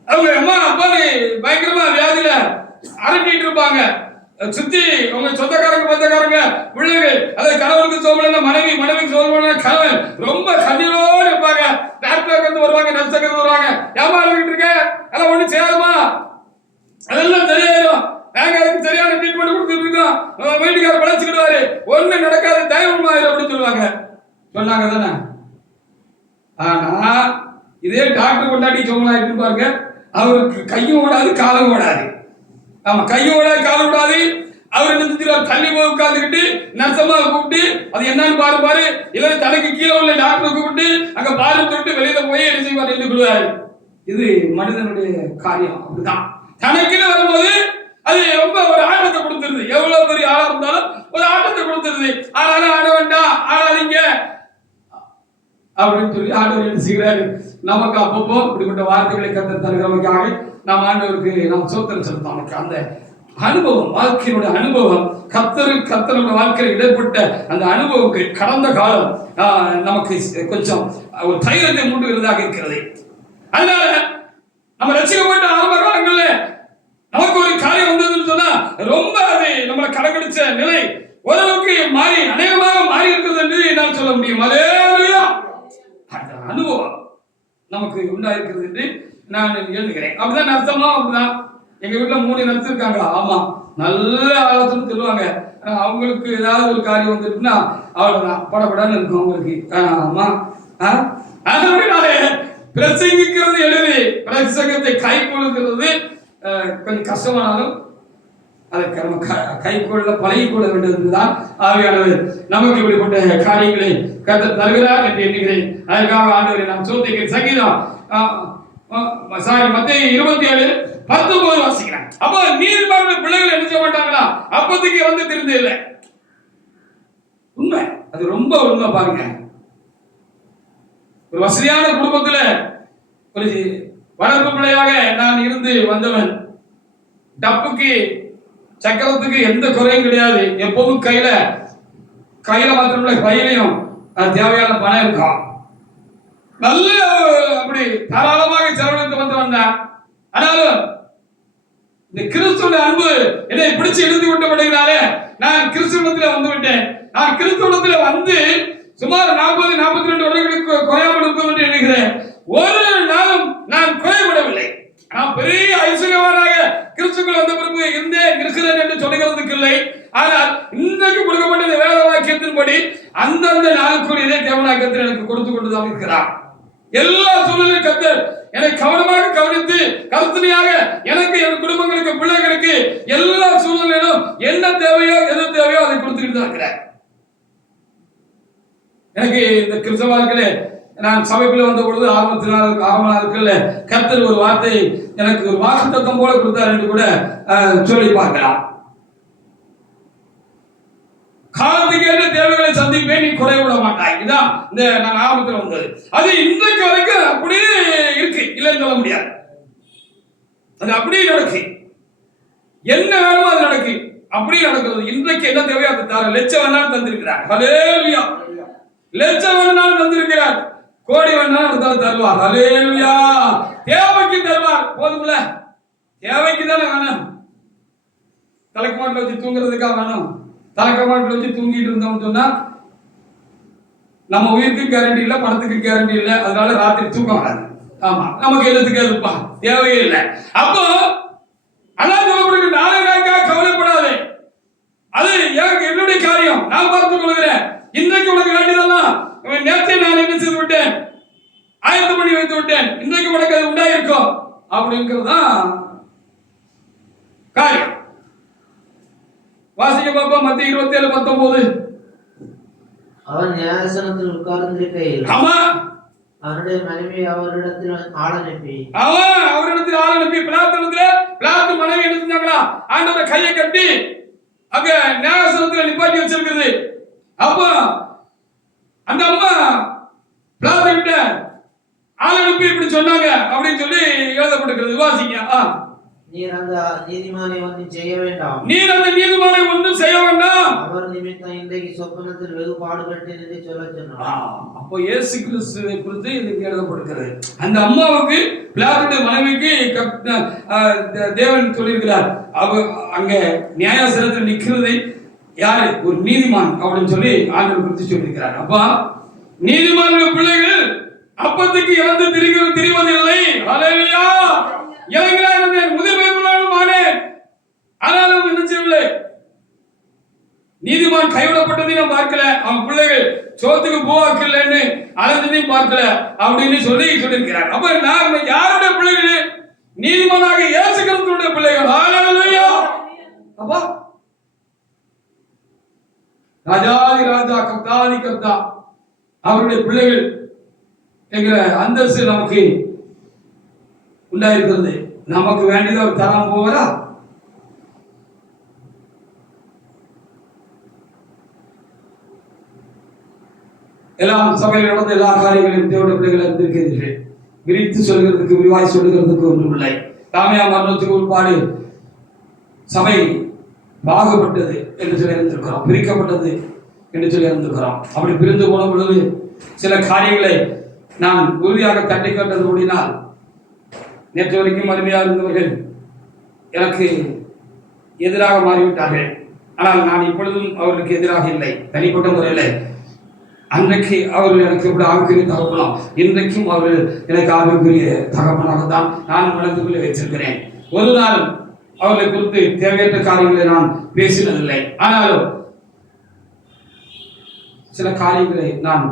அவங்க அம்மா அப்பான்னு பயங்கரமா வியாதியில அரட்டிட்டு இருப்பாங்க. சுத்தி உங்க சொந்தக்காரங்க பந்தக்காரங்க பிள்ளைகள், அதை கணவனுக்கு சோழன மனைவி, மனைவிக்கு சோழன கணவன் ரொம்ப கண்ணீரோடு இருப்பாங்க. டாக்டர் வந்து வருவாங்க, நர்ஸ் வந்து வருவாங்க. ஏமா இருக்கிட்டு இருக்க, அதெல்லாம் ஒண்ணு செய்யாதமா, அதெல்லாம் சரியாயிரும், நாங்க அதுக்கு சரியான ட்ரீட்மெண்ட் கொடுத்துட்டு இருக்கோம், வீட்டுக்காரர் பழச்சுக்கிடுவாரு, ஒண்ணு நடக்காது, தயவுமாயிரும் அப்படின்னு சொல்லுவாங்க. சொன்னாங்க தானே? ஆனா இதே டாக்டர் கொண்டாடி சோழனாயிட்டு பாருங்க, அவருக்கு கையும் ஓடாது காலம் ஓடாது. ஆமா, கையும் ஓடாது காலம் ஓடாது. அவர் என்ன செஞ்சிருவார், தள்ளி போய் உட்கார்ந்துக்கிட்டு நர்சமா கூப்பிட்டு அது என்னன்னு பாரு, இல்ல தனக்கு கீழே உள்ள டாக்டரை கூப்பிட்டு அங்க பாரு தொட்டு வெளியில போய் என்ன செய்வார் என்று சொல்லுவாரு. இது மனிதனுடைய காரியம். அப்படிதான் தனக்குன்னு வரும்போது அது ரொம்ப ஒரு ஆட்டத்தை கொடுத்துருது. எவ்வளவு பெரிய ஆளா இருந்தாலும் ஒரு ஆட்டத்தை கொடுத்துருது. ஆனாலும் ஆட வேண்டாம், ஆடாதீங்க அப்படின்னு சொல்லி ஆண்டவர் என்ன செய்கிறாரு, நமக்கு அப்பப்போ இப்படிப்பட்ட வார்த்தைகளை கர்த்தர் தருகிறவங்களுக்காக நாம் ஆண்டவருக்கு நாம் ஸ்தோத்திரம் செலுத்தோம். அந்த அனுபவம், வாழ்க்கையினுடைய அனுபவம், கர்த்தருடைய வாழ்க்கையில் இடைப்பட்ட அந்த அனுபவம் கடந்த காலம் நமக்கு கொஞ்சம் ஒரு தைரியத்தை மூண்டுகிறதாக இருக்கிறது. அதனால நம்ம ரசிக்கப்பட்ட ஆரம்ப காலங்களில் நமக்கு ஒரு காரியம் வந்ததுன்னு சொன்னா ரொம்ப அது நம்மளை கடக்கடிச்ச நிலை ஓரளவுக்கு மாறி அநேகமாக மாறி இருக்கிறது என்று என்னால் சொல்ல முடியும். ஹல்லேலூயா. அந்த அனுபவம் நமக்கு உண்டாயிருக்கிறது என்று நான் எழுதுகிறேன். அப்படிதான் நர்சமா அப்படிதான். எங்க வீட்டுல 3 நர்ஸ் இருக்காங்க. ஆமா, நல்ல ஆலோசனை சொல்லுவாங்க. அவங்களுக்கு ஏதாவது ஒரு காரியம் வந்துட்டுன்னா அவ்வளவுதான், படப்படான்னு இருக்கும் அவங்களுக்கு. ஆமா, பிரசங்கிக்கிறது எழுதி பிரசங்கத்தை கை கொள்ளுகிறது கொஞ்சம் கஷ்டமானாலும் அதற்கு நம்ம கை கொள்ள பழகிக்கொள்ள வேண்டியதுதான் ஆவியானவர் நமக்கு இப்படிப்பட்ட காரியங்களை கர்த்தர் தருகிறார் என்று எண்ணுகிறேன். அதுக்காக ஆண்டவரை நாம் சோதிக்கிறேன். சங்கீதம் மத்தேயு 19 வாசிக்கிறேன். அப்ப நீதிமான்கள் பிள்ளைகள் என்ன செய்ய மாட்டாங்களா? அப்பத்துக்கு வந்து திருந்து இல்லை. உண்மை, அது ரொம்ப உண்மை. பாருங்க, ஒரு வசதியான குடும்பத்துல ஒரு வளர்ப்பு பிள்ளையாக நான் இருந்து வந்தவன். டப்புக்கு சக்கரத்துக்கு எந்த குறையும் கிடையாது. எப்போதும் கையில மாத்திரமில்ல, கையிலையும் தேவையான பணம் இருக்கும். நல்ல அப்படி தாராளமாக செலவழித்து வந்து வந்தான். ஆனாலும் இந்த கிறிஸ்துவ அன்பு என்னை பிடிச்சு எழுதி விட்டபடினாலே நான் கிறிஸ்துவத்தில் வந்து விட்டேன். நான் கிறிஸ்துவத்தில் வந்து சுமார் 40-42 வருடங்களுக்கு குறையாமல் இருக்கும் என்று எண்ணுகிறேன். ஒரு நாளும் நான் குறைபடவில்லை. நான் பெரிய ஐஸ்வர்யவானாக கிறிஸ்துக்குள் வந்த பிறகு இருக்கிறேன் என்று சொல்லுகிறதுக்கு இல்லை. ஆனால் இன்றைக்கு கொடுக்கப்பட்ட வேத வாக்கியத்தின்படி அந்தந்த நாளுக்குரிய தேவனாக்கத்தில் எனக்கு கொடுத்து கொண்டுதான் இருக்கிறார். எல்லா சூழலையும் கர்த்தர் என்னை கவனமாக கவனித்து கருத்தனையாக எனக்கு, என் குடும்பங்களுக்கு, பிள்ளைகளுக்கு எல்லா சூழ்நிலையிலும் என்ன தேவையோ எது தேவையோ அதை கொடுத்துக்கிட்டு தான் இருக்கிறார். எனக்கு இந்த கிறிஸ்தவ வாழ்க்கையில நான் சபைக்குள்ள வந்த பொழுது ஆரம்ப நாட்கள்ல கர்த்தர் ஒரு வார்த்தை எனக்கு ஒரு வாக்குத்தத்தம் போல கொடுத்தார் என்று கூட சொல்லி பார்க்கலாம். காலத்துக்கு ஏற்ற தேவைகளை சந்திப்பேன், நீ குறைவிட மாட்டாய். இதான் இந்த நான் ஆரம்பத்தில் வந்தது. அது இன்றைக்கு வரைக்கும் அப்படியே இருக்கு, இல்லைன்னு சொல்ல முடியாது. அது அப்படியே நடக்கு. என்ன வேணுமோ அது நடக்கு, அப்படியே நடக்கிறது. இன்றைக்கு என்ன தேவையோ அது தர லட்சம் வேணாலும் தந்திருக்கிறார். ஹல்லேலூயா. லட்சம் வேணாலும் தந்திருக்கிறார். கோடி வேணாலும் தருவார். ஹல்லேலூயா. தேவைக்கு தருவார். போதும்ல, தேவைக்கு தானே வேணும். தலைக்கு மாட்டில் வச்சு தூங்குறதுக்காக வேணும். தலைக்கமாட்டில் வச்சு தூங்கிட்டு இருந்தோம்னு சொன்னா நம்ம உயிருக்கு கேரண்டி இல்லை, பணத்துக்கு கேரண்டி இல்லை. அதனால ராத்திரி தூக்கம் வராது. ஆமா, நமக்கு எழுத்துக்கு அதுப்பா தேவையே இல்லை. அப்போ அதான் சொல்லப்படுகிற நாளைக்காக கவலைப்படாது. அது என்னுடைய காரியம், நான் பார்த்துக் கொள்கிறேன். இன்றைக்கு உனக்கு வேண்டியதெல்லாம் நேற்றை நான் என்ன செய்து விட்டேன், ஆயத்தம் பண்ணி வைத்து விட்டேன். இன்றைக்கு உனக்கு அது உண்டாயிருக்கும் அப்படிங்கிறதுதான் காரியம். வாசிக்க பாப்பா, மத்திய 27:19. அவன் நியாயாசனத்தில் உட்கார்ந்திருக்கையில் அவருடைய மனைவி அவரிடத்தில் ஆள் அனுப்பி பிலாத்து மனைவி என்ன செஞ்சாங்களா? ஆண்டவரை கையை கட்டி அங்க நியாயாசனத்தில் நிப்பாட்டி வச்சிருக்குது. அப்ப அந்த அம்மா பிலாத்து கிட்ட ஆள் அனுப்பி இப்படி சொன்னாங்க அப்படின்னு சொல்லி எழுதப்பட்டிருக்கிறது. வாசிங்க. நீர் அந்த நீதிமானை ஒன்றும் செய்ய வேண்டாம். நீர் அந்த நீதிமானை ஒன்றும் செய்ய வேண்டாம். அவர் நிமித்தம் இன்றைக்கு சொப்பனத்தில் வெகு பாடுபட்டேன் என்று சொல்ல சொன்னார். அப்போ இயேசு கிறிஸ்துவை குறித்து இதுக்கு எழுதப்படுகிறது. அந்த அம்மாவுக்கு, பிலாத்துடைய மனைவிக்கு தேவன் சொல்லியிருக்கிறார். அங்க நியாயாசனத்தில் நிற்கிறது யாரு? ஒரு நீதிமான் அப்படின்னு சொல்லி ஆண்டவர் குறித்து சொல்லியிருக்கிறார். அப்பா, நீதிமான்கள் பிள்ளைகள் அப்பத்துக்கு இறந்து திரிவதில்லை. ஹல்லேலூயா. ஆனாலும் என்ன செய்யவில்லை, நீதிமான் கைவிடப்பட்டதை நான் பார்க்கல. அவன் பிள்ளைகள் சோத்துக்கு பூவாக்கலன்னு அலைஞ்சதையும் பார்க்கல அப்படின்னு சொல்லியிருக்கிறார். அப்ப நான் யாருடைய பிள்ளைகள்? நீதிமானாக இயேசு கிறிஸ்துவினுடைய பிள்ளைகள். ஹல்லேலூயா. அப்பா, ராஜாதி ராஜா, கர்த்தாதி கர்த்தா அவருடைய பிள்ளைகள் என்கிற அந்தஸ்து நமக்கு உண்டாயிருக்கிறது. நமக்கு வேண்டியதை அவர் தராம போவாரா? எல்லாம் சபையில் நடந்த எல்லா காரியங்களையும் தேவனுடைய பிள்ளைகள் அறிந்திருக்கிறீர்கள். விரித்து சொல்கிறதுக்கு, விரிவாய் சொல்லுகிறதுக்கு ஒன்றும் இல்லை. தாமியா மரணத்துக்கு உட்பாடு சபை பாகுபட்டது என்று சொல்லி இருந்திருக்கிறோம், பிரிக்கப்பட்டது என்று சொல்லி இருந்திருக்கிறோம். அப்படி பிரிந்து போன பொழுது சில காரியங்களை நான் உறுதியாக தட்டி கட்டது முடியினால், நேற்று வரைக்கும் அருமையாக இருந்தவர்கள் எனக்கு எதிராக மாறிவிட்டார்கள். ஆனால் நான் இப்பொழுதும் அவர்களுக்கு எதிராக இல்லை, தனிப்பட்ட முறையில். அன்றைக்கு அவர்கள் எனக்கு எப்படி ஆவிக்குரிய தகப்பனோ, இன்றைக்கும் அவர்கள் எனக்கு ஆவிக்குரிய தகப்பனாகத்தான் நான் மனதுக்குள்ளே வைத்திருக்கிறேன். ஒரு நாள் அவர்களை குறித்து தேவையற்ற காரியங்களை நான் பேசினதில்லை. ஆனாலும் சில காரியங்களை நான்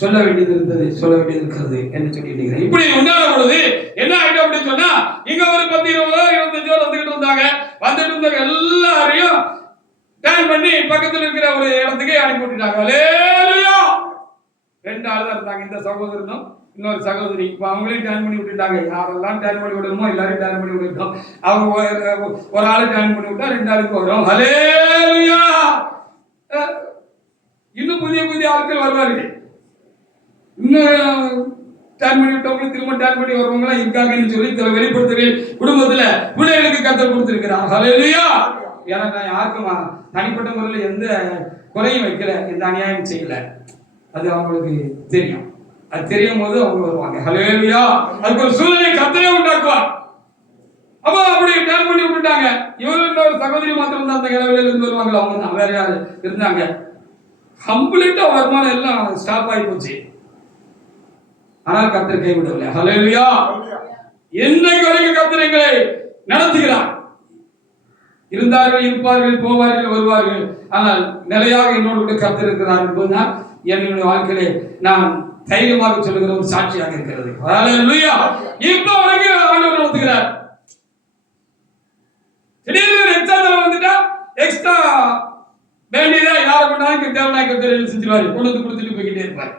சொல்ல வேண்டியது இருக்கிறது என்று சொல்லியிருக்கிறேன். இப்படி உண்டான பொழுது என்ன ஆயிடும் அப்படின்னு சொன்னா, இங்க ஒரு 10, 20, 25 வந்துகிட்டு இருந்தாங்க. வந்துட்டு இருந்த எல்லாரையும் டேன் பண்ணி பக்கத்தில் இருக்கிற ஒரு இடத்துக்கு அனுப்பி விட்டுட்டாங்க. ஹல்லேலூயா. 2 ஆள் தான் இருந்தாங்க, இந்த சகோதரனும் இன்னொரு சகோதரி இப்போ அவங்களையும் டேர்ன் பண்ணி விட்டுட்டாங்க. யாரெல்லாம் டேர்ன் பண்ணி விடணுமோ எல்லாரையும் டேர்ன் பண்ணி விட்டுட்டோம். அவங்க ஒரு ஆளு டேர்ன் பண்ணி விட்டா 2 ஆளுக்கு வரும். ஹல்லேலூயா. இன்னும் புதிய புதிய ஆட்கள் வருவார்கள். இன்னும் டேர்ன் பண்ணி விட்டவங்க திரும்ப டேர்ன் பண்ணி வருவவங்களாம் இருக்காங்கன்னு சொல்லி சில வெளிப்படுத்துகள் குடும்பத்துல பிள்ளைகளுக்கு கத்தர் கொடுத்திருக்கிறார். ஹல்லேலூயா. ஏன்னா நான் யாருக்கும் தனிப்பட்ட முறையில் எந்த குறையும் வைக்கல, எந்த அநியாயம் செய்யல. அது அவங்களுக்கு தெரியும். அது தெரியும் போது அவங்க வருவாங்க. ஹல்லேலூயா. அதுக்கு ஒரு சூழ்நிலை கர்த்தரே உண்டாக்குவார். அப்ப அப்படி டேர்ன் பண்ணி விட்டுட்டாங்க. இவரு இன்னொரு சகோதரி மாத்திரம் தான் அந்த கிழவில இருந்து வருவாங்க. அவங்க தான் வேற யாரு இருந்தாங்க. கம்ப்ளீட்டா வருமானம் எல்லாம் ஸ்டாப் ஆகி போச்சு. ஆனால் கர்த்தர் கைவிடவில்லை. ஹல்லேலூயா. என்னைக்கு வரைக்கும் கர்த்தர் எங்களை நடத்துகிறார். இருந்தார்கள், இருப்பார்கள், போவார்கள், வருவார்கள். ஆனால் நிலையாக என்னோடு கூட கர்த்தர் இருக்கிறார் என்பதுதான் என்னுடைய வாழ்க்கையிலே நான் தைரியமாக சொல்லுகிற ஒரு சாட்சியாக இருக்கிறது. ஹல்லேலூயா. இப்ப வரைக்கும் ஆண்டவர் நடத்துகிறார். திடீர்னு எக்ஸ்ட்ரா வந்துட்டா எக்ஸ்ட்ரா வேண்டியதா யாரை கொண்டாலும் தேவனாய்க்கு தெரியும் செஞ்சுருவாரு. கொண்டு வந்து கொடுத்துட்டு போய்கிட்டே இருப்பார்.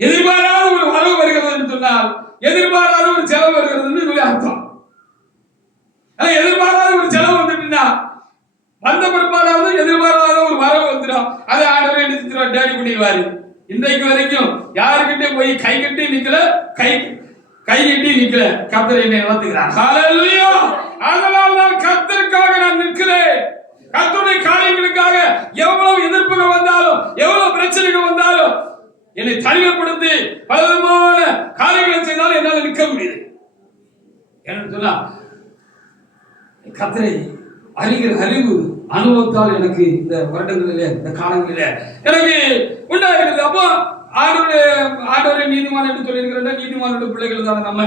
எதிர்பாராத ஒரு வரவு வருகிறது என்று சொன்னால் எதிர்பாராத ஒரு செலவு வருகிறது அர்த்தம். எதிர்பாராத ஒரு செலவு வந்துட்டுன்னா வந்த பிற்பாடாவது எதிர்பாராத ஒரு வரவு வந்துடும். அதை ஆண்டவர் என்ன செஞ்சிருவார்? டேடி பண்ணிடுவாரு. இன்றைக்கு வரைக்கும் யாருக்கிட்டே போய் கை கட்டி நிக்கல, கை கட்டி நிக்கல. கர்த்தர் என்னை நடத்துகிறார். ஹல்லேலூயா. அதனால நான் கர்த்தருக்காக நான் நிற்கிறேன். கர்த்தருடைய காரியங்களுக்காக எவ்வளவு எதிர்ப்புகள் வந்தாலும் எவ்வளவு பிரச்சனைகள் வந்தாலும் என்னை தனிமைப்படுத்தி பலவிதமான காரியங்களை செய்தாலும் என்னால் நிற்க முடியுது. என்ன சொன்னா கர்த்தரை அறிகிற அறிவு அனுபவத்தால் எனக்கு இந்த வருடங்களிலே இந்த காலங்களிலே எனக்கு உண்டாகிறது. அப்போ ஆண்டவரே நீதிமான் என்று சொல்லியிருக்கிற நீதிமானுடைய பிள்ளைகள் தானே நம்ம.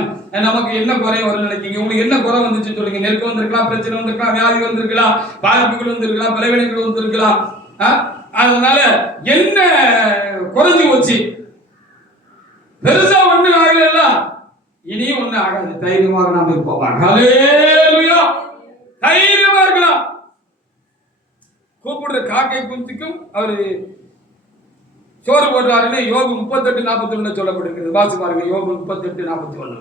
நமக்கு என்ன குறை வரும் நினைக்கிறீங்க? உங்களுக்கு என்ன குறை வந்துச்சு சொல்லுங்க. நெருக்கம் வந்திருக்கலாம், பிரச்சனை வந்திருக்கலாம், வியாதி வந்திருக்கலாம், பாதிப்புகள் வந்திருக்கலாம், பலவீனங்கள் வந்திருக்கலாம். அதனால என்ன குறைஞ்சு போச்சு? பெருசா ஒண்ணு ஆகல, இனியும் ஒண்ணு ஆகாது. தைரியமாக நாம் இருப்போம். ஹல்லேலூயா. தைரியமா இருக்கலாம். கூப்பிடுற காக்கை குஞ்சுக்கும் அவரு சோறு போடுறாருன்னு யோபு 38:41 சொல்லப்படுகிறது. வாசி பாருங்க, யோபு 38:41.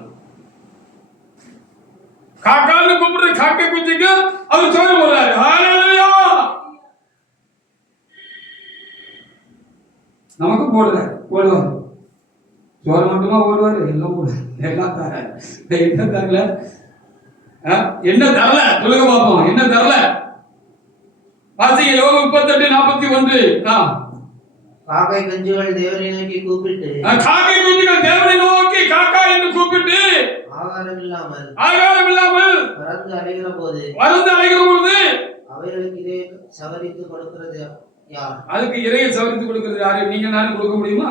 காக்கான்னு கூப்பிடுற காக்கை குஞ்சுக்கு அவர் சோறு போடுறாரு. ஹல்லேலூயா. நமக்கு போடுவாரு. சோறு மட்டுமா போடுவாரு? எல்லாம் போடுவாரு. எல்லாம் தர என்ன தரல? என்ன தரல சொல்லுங்க பாப்போம். என்ன தரல? வாசிங்க யோபு 38:41. காக்கை குஞ்சுகள் தேவனை நோக்கி கூப்பிட்டு, காக்கை குஞ்சுகள் தேவனை நோக்கி காக்கா என்று கூப்பிட்டு ஆகாரம் இல்லாமல் பறந்து அலைகிற போது அவைகளுக்கு இதை சவரித்து கொடுக்கிறது யார்? அதுக்கு இறையை சவரித்து கொடுக்கிறது யாரு? நீங்க நானும் கொடுக்க முடியுமா?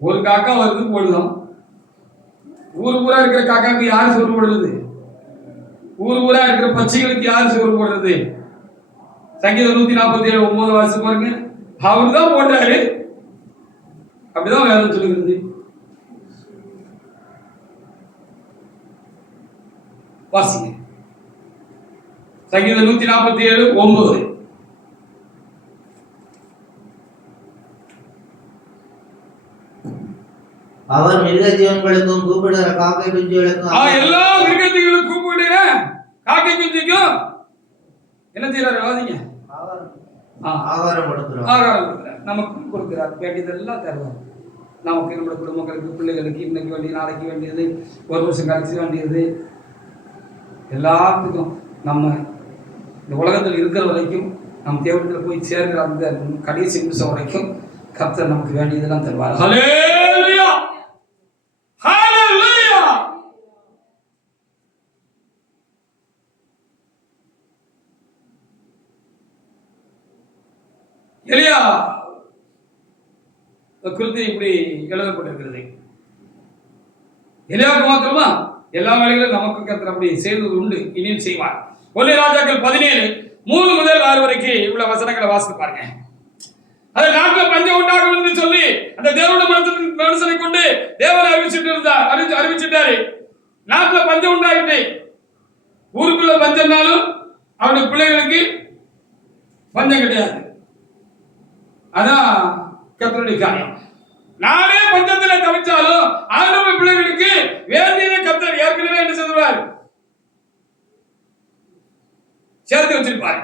ஒரு காக்கா வருது போடுதோம். ஊரு பூரா இருக்கிற காக்காக்கு யாரு சோறு போடுறது? ஊரு பூரா இருக்கிற பச்சைகளுக்கு யாரு சோறு போடுறது? சங்கீதம் 147:9 வாசி பாருங்க. அவர் தான் போடுறாரு. அப்படிதான் வேதம் சொல்லுகிறது. வாசிங்க சங்கீதம் 147:9. அவர் மிருக ஜீவன்களுக்கும் கூப்பிடுற காக்கை குஞ்சுகளுக்கும் எல்லா மிருகஜீவன்களுக்கும் கூப்பிடுற காக்கை குஞ்சுக்கும் என்ன செய்யறாரு? வாசிங்க. ஆகாரம் கொடுக்கிறார். நமக்கு கொடுக்கிறார். வேண்டியதெல்லாம் தருவார். நமக்கு, நம்முடைய குடும்பங்களுக்கு, பிள்ளைகளுக்கு, இன்னைக்கு வேண்டியது, நாளைக்கு வேண்டியது, ஒரு வருஷம் கழிச்சு வேண்டியது, எல்லாத்துக்கும் நம்ம இந்த உலகத்தில் இருக்கிற வரைக்கும் நம் தேவத்தில் போய் சேர்கிற அந்த கடைசி நிமிஷம் வரைக்கும் கர்த்தர் நமக்கு வேண்டியதெல்லாம் தருவார். ஹல்லேலூயா. ஹல்லேலூயா. எலியா குறித்து இப்படி எழுதப்பட்டிருக்கிறது. எலியாவுக்கு மாத்திரமா எல்லா வேலைகளும் நமக்கு கர்த்தர் அப்படி செய்தது உண்டு, இனியும் செய்வார். 1 ராஜாக்கள் 17:3 முதல் 6 வரைக்கும் இவ்வளவு வசனங்களை வாசித்து பாருங்க. அது நாட்டில் பஞ்சம் உண்டாகும் என்று சொல்லி அந்த தேவனுடைய மனுஷனை கொண்டு தேவனை அறிவிச்சிட்டாரு. நாட்டில் பஞ்சம் உண்டாகிட்டு, ஊருக்குள்ள பஞ்சம்னாலும் அவருடைய பிள்ளைகளுக்கு பஞ்சம் கிடையாது. அதான் கர்த்தருடைய காரியம். நானே பஞ்சத்துல தவிச்சாலும் ஆண்டவர் பிள்ளைகளுக்கு வேண்டியதை கர்த்தர் ஏற்கனவே என்ன செய்வார், சேர்த்து வச்சிருப்பாரு.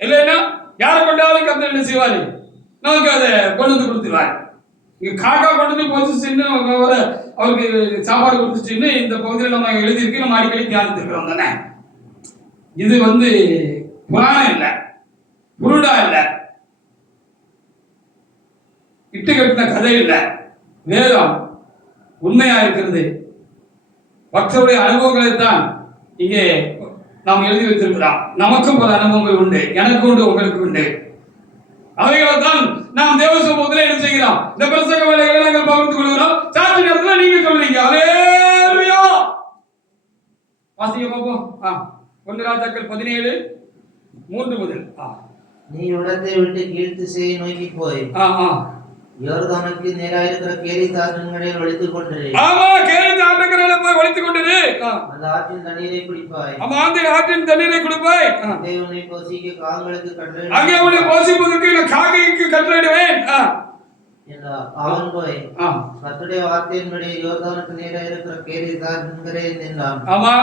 இல்லைன்னா யாரை கொண்டாலும் கர்த்தர் என்ன செய்வாரு, நமக்கு அதை கொண்டு வந்து கொடுத்துருவாரு. இங்க காக்கா கொண்டு வந்து போச்சுன்னு அவருக்கு சாப்பாடு கொடுத்துச்சுன்னு இந்த பகுதியில் நம்ம எழுதியிருக்கு, நம்ம அடிக்கடி தியானித்துக்கிறோம் தானே. இது புராணம் இல்லை, புருடா இல்லை, இட்டு கட்டின கதை இல்லை, வேதம் உண்மையா இருக்கிறது. பக்தருடைய அனுபவங்களைத்தான் இங்கே நாம் எழுதி வைத்திருக்கிறோம். நமக்கும் பல அனுபவங்கள் உண்டு, எனக்கு உண்டு, உங்களுக்கு உண்டு. அவைகளை தான் நாம் தேவ சமூகத்தில் என்ன செய்கிறோம், இந்த பிரசங்க வேலைகளை நாங்கள் பகிர்ந்து கொள்கிறோம். சாட்சி நேரத்தில் நீங்க சொல்றீங்க அல்லேலூயா. வாசிங்க பாப்போம். 1 ராஜாக்கள் 17:3 முதல். நீ இடத்தை விட்டு கீழ் திசையை நோக்கி போய் யோர்தானுக்கு நேராயிருக்கிற கேரித் ஆற்றங்கரையில் ஒளித்துக் கொண்டிரு. ஆமா, கேரித் ஆற்றங்கரையில் போய் ஒளித்துக் கொண்டிரு. அந்த ஆற்றின் தண்ணீரை குடிப்பாய். ஆமா, அந்த ஆற்றின் தண்ணீரை குடிப்பாய். அங்கே உன்னை போசிக்க காகங்களுக்கு கட்டளை, அங்கே உன்னை போசிப்பதற்கு நான் காக்கைக்கு கட்டளையிடுவேன் என்றார். அவன் போய் கர்த்தருடைய வார்த்தையின்படி யோர்தானுக்கு நேராயிருக்கிற கேரித் ஆற்றங்கரையில் நின்றான். ஆமா,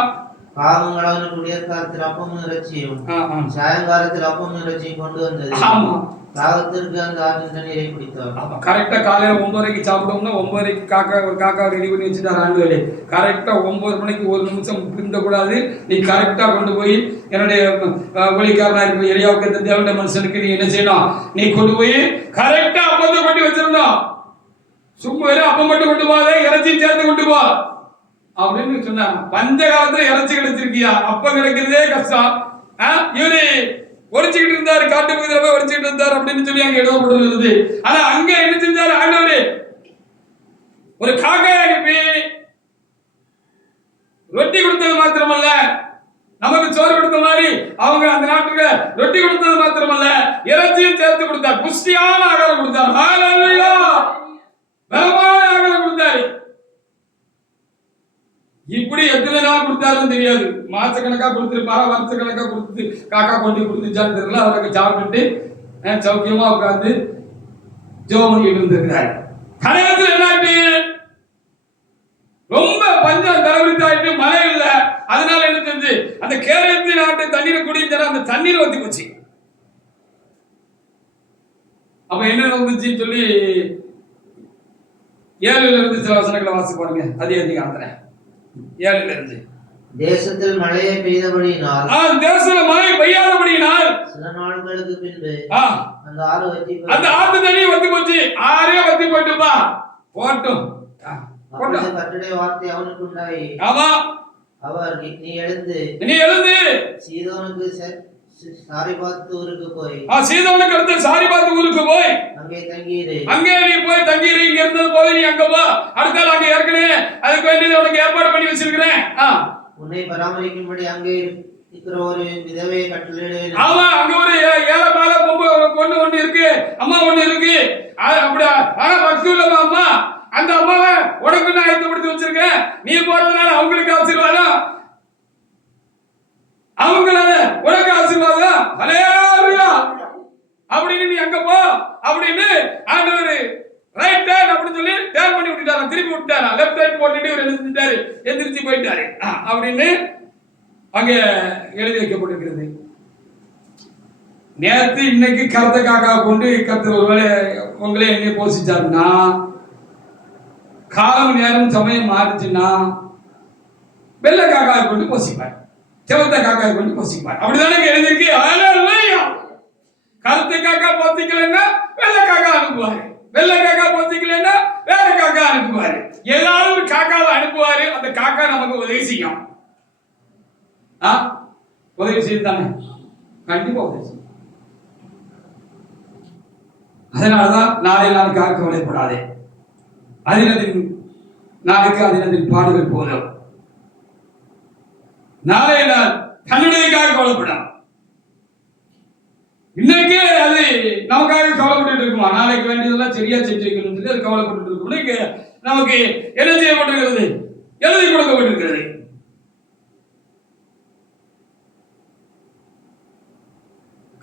காகங்கள் அவனுக்கு விடியற்காலத்தில் அப்பமும் இறைச்சியும் சாயங்காலத்தில் அப்பமும் இறைச்சியும் கொண்டு வந்தது. காகத்திற்கு அந்த ஆற்றின் தண்ணீரை குடித்தார். கரெக்டா காலையில 9:30 சாப்பிட்டோம்னா 9:30 காக்கா ரெடி பண்ணி வச்சுட்டார் ஆண்டவரே. கரெக்டா 9 மணிக்கு 1 நிமிஷம் பிந்த கூடாது. நீ கரெக்டா கொண்டு போய் என்னுடைய ஒளிக்காரனா இருக்க எளியாவுக்கு இந்த தேவண்ட மனுஷனுக்கு நீ என்ன செய்யணும், நீ கொண்டு போய் கரெக்டா அப்பத்தை கொண்டு வச்சிருந்தோம். சும்மா அப்பம் மட்டும் கொண்டு போதே, இறைச்சியும் சேர்த்து கொண்டு போ அப்படின்னு சொன்னாங்க. பஞ்ச காலத்துல இறைச்சி கிடைச்சிருக்கியா, அப்ப கிடைக்கிறதே கஷ்டம். இவரு ஒடிச்சுக்கிட்டு இருந்தாரு, காட்டு பகுதியில போய் ஒடிச்சுக்கிட்டு இருந்தாரு அப்படின்னு சொல்லி அங்க எழுதப்பட்டிருந்தது. ஆனா அங்க என்ன செஞ்சாரு ஆண்டவரு, ஒரு காக்கை அனுப்பி ரொட்டி கொடுத்தது மாத்திரமல்ல, நமக்கு சோறு கொடுத்த மாதிரி அவங்க அந்த நாட்டுக்கு ரொட்டி கொடுத்தது மாத்திரமல்ல, இறைச்சியும் சேர்த்து கொடுத்தார். புஷ்டியான ஆகாரம் கொடுத்தார். ஹல்லேலூயா. பலமான ஆகாரம் கொடுத்தாரு. இப்படி எத்தனை நாள் கொடுத்தாருன்னு தெரியாது. மாசக்கணக்கா கொடுத்துருப்பாரா, வருஷக்கணக்கா கொடுத்து காக்கா கொண்டு கொடுத்துச்சான்னு தெரியல. அவருக்கு சாப்பிட்டுட்டு சௌக்கியமா உட்கார்ந்து ஜெபம் பண்ணிட்டு இருந்திருக்கிறாரு. கடையத்தில் என்னாச்சு, ரொம்ப பஞ்சம் தலைவிரித்தாயிட்டு, மழை இல்ல. அதனால என்ன செஞ்சு அந்த கேரளத்தி நாட்டு தண்ணீரை குடிச்சா அந்த தண்ணீர் வத்தி போச்சு. அப்ப என்ன நடந்துச்சுன்னு சொல்லி 7ல இருந்து சில வசனங்களை வாசி பாருங்க. அதே அதிகாரத்துல 7ல இருந்து. தேசத்தில் மழையை பெய்தபடியினால், தேசத்துல மழை பெய்யாதபடியினால் சில நாட்களுக்கு பின்பு அந்த ஆத்து தண்ணி வத்தி போச்சு. ஆறே வத்தி போட்டுப்பா போட்டும். கர்த்தருடைய வார்த்தை அவனுக்கு உண்டாயி, ஆமா, அவர் நீ எழுந்து சீதோனுக்கு சாரிபாத் ஊருக்கு போய், சீதோனுக்கு அடுத்து சாரிபாத் ஊருக்கு போய் அங்கே தங்கியிரு. அங்கே நீ போய் தங்கியிரு. இங்க இருந்தது போய் நீ அங்க போ. அடுத்தால அங்க ஏற்கனவே அதுக்கு வேண்டியது உனக்கு ஏற்பாடு பண்ணி வச்சிருக்கிறேன். உன்னை பராமரிக்கும்படி அங்கே இருக்கிற ஒரு விதவையை கட்டளையிடுவேன். ஆமா, அங்க ஒரு ஏழை பொண்ணு ஒண்ணு இருக்கு, அம்மா ஒண்ணு இருக்கு. அப்படி ஆனா பக்தி உள்ளமா அம்மா, அந்த அம்மாவை உனக்கு நான் ஆயத்தப்படுத்தி வச்சிருக்கேன். நீ போறதுனால அவங்களுக்கு ஆசீர்வாதம், அவங்களால உனக்கு ஆசீர்வாதம். ஹல்லேலூயா. அப்படின்னு நீ அங்க போ அப்படின்னு ஆண்டவர் ரைட் டர்ன் அப்படின்னு சொல்லி டர்ன் பண்ணி விட்டுட்டாரா, திருப்பி விட்டாரா. லெஃப்ட் ரைட் போட்டுட்டு இவர் எழுந்திட்டாரு, எந்திரிச்சு போயிட்டாரு அப்படின்னு அங்க எழுதி வைக்கப்பட்டிருக்கிறது. நேற்று இன்னைக்கு கருத்த காக்கா கொண்டு கருத்து ஒருவேளை உங்களே என்னை போசிச்சாருன்னா, காலம் நேரம் சமயம் மாறுச்சுன்னா வெள்ளை காக்காய் கொண்டு போசிப்பார், செவத்த காக்காய் கொண்டு போசிப்பார். அப்படிதானே எழுதிருக்கு. கருத்து காக்கா போசிக்கலன்னா வெள்ளை காக்கா அனுப்புவாரு, வெள்ளை காக்கா போசிக்கலன்னா வேற காக்கா அனுப்புவாரு. ஏதாவது ஒரு காக்காவை அனுப்புவாரு. அந்த காக்கா நமக்கு உதவி செய்யும். உதவி செய்யுதானே, கண்டிப்பா உதவி செய்யும். அதனாலதான் நாளை நாளுக்காக கவலைப்படாதே, அதினதின் நாளுக்கு அதினதின் பாடுகள் போதும். நாளை நாள் தன்னுடையக்காக கவலைப்படும். இன்னைக்கு அது நமக்காக கவலைப்பட்டு இருக்குமா, நாளைக்கு வேண்டியதெல்லாம் சரியா செஞ்சு வைக்கணும் சொல்லி அது கவலைப்பட்டு இருக்கணும். நமக்கு என்ன செய்யப்பட்டிருக்கிறது, எழுதி கொடுக்கப்பட்டிருக்கிறது.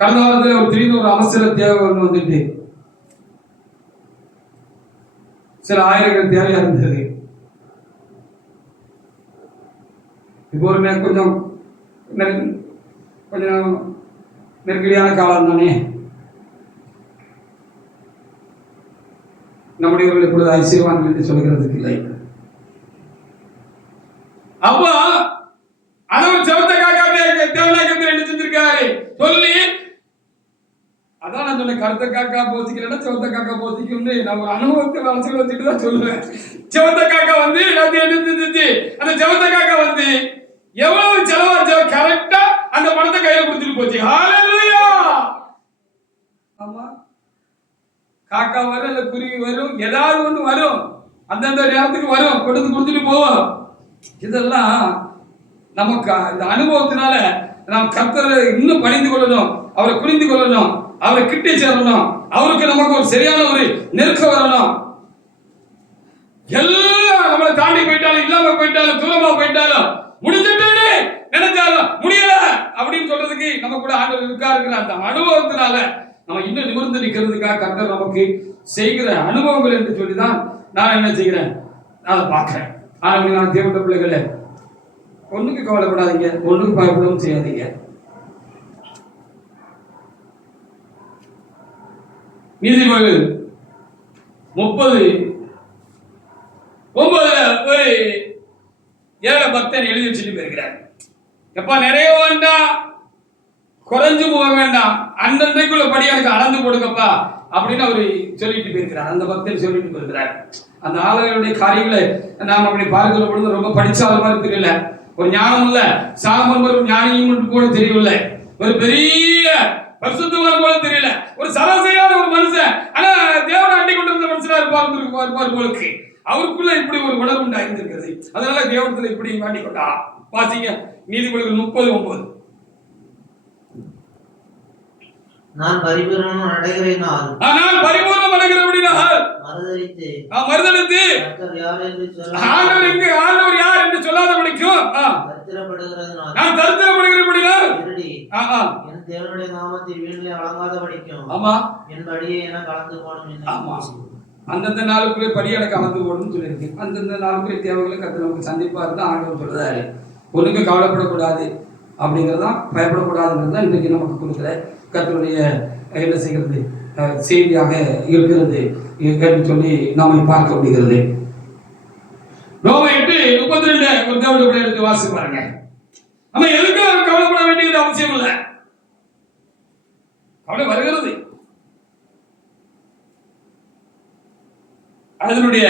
கடந்த வாரத்தில் ஒரு திடீர்னு ஒரு அவசர தேவை வந்துட்டு சில ஆயிரங்கள் தேவையா இருந்தது. இப்போ ஒரு கொஞ்சம் கொஞ்சம் நெருக்கடியான காலம் தானே. நம்முடையவர்கள் இப்பொழுது ஐசியவான்கள் என்று சொல்கிறதுக்கு இல்லை. அப்போ அவர் செவத்த காக்காட்டே தேவநாயகத்தில் என்ன செஞ்சிருக்காரு சொல்லி, அதான் நான் சொன்னேன், கருத்த காக்கா போசிக்கலன்னா செவத்த காக்கா போசிக்கணும்னு நான் ஒரு அனுபவத்தை மனசுல வச்சுட்டு தான் சொல்லுவேன். செவத்த காக்கா வந்து என்ன செஞ்சிச்சு, அந்த செவத்த காக்கா வந்து எவ்வளவு செலவாச்சோ கரெக்டா அந்த பணத்தை கையில கொடுத்துட்டு போச்சு. ஹalleluya. ஆமா, காக்கா வரும் இல்ல குருவி வரும், ஏதாவது ஒண்ணு வரும், அந்தந்த நேரத்துக்கு வரும், கொடுத்துட்டு போவோம். இதெல்லாம் நமக்கு இந்த அனுபவத்தினால நாம் கர்த்தரை இன்னும் பணிந்து கொள்ளணும், அவரை புரிந்து கொள்ளணும், அவரை கிட்டே சேரணும், அவருக்கு நமக்கு ஒரு சரியான ஒரு நெருக்கம் வரணும். எல்லாம் நம்மளை தாண்டி போயிட்டாலும் இல்லாம போயிட்டாலும் தூரமா போயிட்டாலும் முடிஞ்சிட்டு நினைச்சாலும் முடியல அப்படின்னு சொல்றதுக்கு நம்ம கூட ஆண்டவர் இருக்காருங்கிற அந்த அனுபவத்தினால நம்ம இன்னும் நிமிர்ந்து நிற்கிறதுக்காக கர்த்தர் நமக்கு செய்கிற அனுபவங்கள் என்று சொல்லிதான் நான் என்ன செய்கிறேன், அதை பார்க்கிறேன். ஆனால் நான் தேவனுடைய பிள்ளைகளே, ஒண்ணுக்கு கவலைப்படாதீங்க, ஒண்ணுக்கு பயப்படவும் செய்யாதீங்க. நீதிமொழிகள் 30:9 ஒரு ஏழை பக்தன் எழுதி வச்சுட்டு போயிருக்கிறார். எப்பா நிறைய வேண்டாம், குறைஞ்சு போக வேண்டாம், அன்றன்றைக்குள்ள படி எனக்கு அளந்து கொடுக்கப்பா அப்படின்னு அவரு சொல்லிட்டு போயிருக்கிறார். அந்த பக்தன் சொல்லிட்டு போயிருக்கிறார். அந்த ஆளுகளுடைய காரியங்களை நாம் அப்படி பார்க்கிற பொழுது ரொம்ப படிச்சாத மாதிரி தெரியல, ஒரு ஞானம் இல்ல, சாலமோன் ஒரு ஞானியும் கூட தெரியவில்லை, ஒரு பெரிய பரிசுத்தவான் போல தெரியல, ஒரு சராசரியான ஒரு மனுஷன், ஆனா தேவனை அண்டி கொண்டிருந்த மனுஷனா இருப்பார் போலுக்கு. அவருக்குள்ள இப்படி ஒரு உணர்வு உண்டாயிருந்திருக்கிறது. அதனால தேவனத்துல இப்படி வேண்டிக் கொண்டாராம். வாசிங்க நீதிமொழிகள் 30:9. நான் பரிபூரணம் அடைகிறேனால், ஆனால் பரிபூரணம் அடைகிறபடினால் மறுதலித்து கர்த்தர் யார் என்று சொல்லாதபடிக்கும் தரித்திரப்படுகிறதுனால், நான் தரித்திரப்படுகிறபடினால் திருடி என் தேவனுடைய நாமத்தை வீணிலே வழங்காதபடிக்கும் ஆமா என் படியை என கலந்து போடும். ஆமா, அந்தந்த நாளுக்குள்ளே படியடை கலந்து போடணும்னு சொல்லியிருக்கு. அந்தந்த நாளுக்குள்ளே தேவைகளை கர்த்தர் நமக்கு சந்திப்பா இருந்தா ஆண்டவர் சொல்றாரு. ஒண்ணுக்கு கவலைப்படக்கூடாது அப்படிங்கிறதான், பயப்படக்கூடாதுங்கிறது தான் இன்றைக்கு நமக்கு கொடுக்குற கர்த்தருடைய என்ன செய்கிறது செய்தியாக இருக்கிறது என்று சொல்லி நாம பார்க்க முடிகிறது. ரோமர் 8:32 ஒரு தேவனுடைய எடுத்து வாசி பாருங்க. நம்ம எதுக்கும் கவலைப்பட வேண்டியது அவசியம் இல்லை. கவலை வருகிறது, அதனுடைய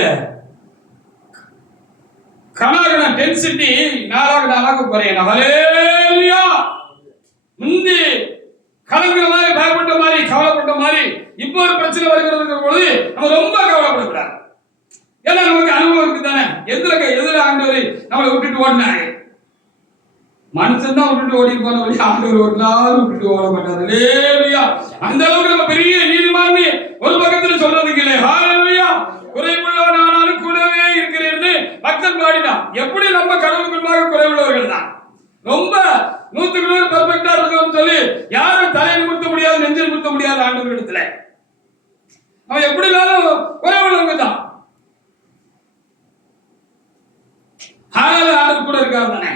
கணாகன டென்சிட்டி நாளாக குறையணும். ஹல்லேலூயா. முந்தி கலங்குற மாதிரி, பயப்பட்ட மாதிரி, கவலைப்பட்ட மாதிரி இப்போ ஒரு பிரச்சனை வருகிறது பொழுது நம்ம ரொம்ப கவலைப்படக்கூடாது. ஏன்னா நமக்கு அனுபவம் இருக்கு தானே. எதுல ஆண்டவர் நம்மளை விட்டுட்டு ஓடினாங்க, மனுஷன் தான் விட்டுட்டு ஓடி போன வழி, ஆண்டவர் ஒரு நாள் விட்டுட்டு ஓட மாட்டாரு. ஹல்லேலூயா. அந்த அளவுக்கு நம்ம பெரிய நீதிமான் ஒரு பக்கத்துல சொல்றதுக்கு இல்லை. ஹல்லேலூயா. குறைவுள்ளவன் ஆனாலும் கூடவே இருக்கிறேன்னு பக்தன் பாடினான். எப்படி நம்ம கடவுளுக்கு முன்பாக குறைவுள்ளவர்கள் தான், ரொம்ப 100% பெர்ஃபெக்ட்டா இருக்கணும்னு சொல்லி யாரும் தலையை நிமிர்த்த முடியாது, நெஞ்சை நிமிர்த்த முடியாது ஆண்டவர் இடத்துல. அவன் எப்படி இருந்தாலும் குறைவுள்ளவங்க தான். ஆண்டவர் கூட இருக்காரு தானே.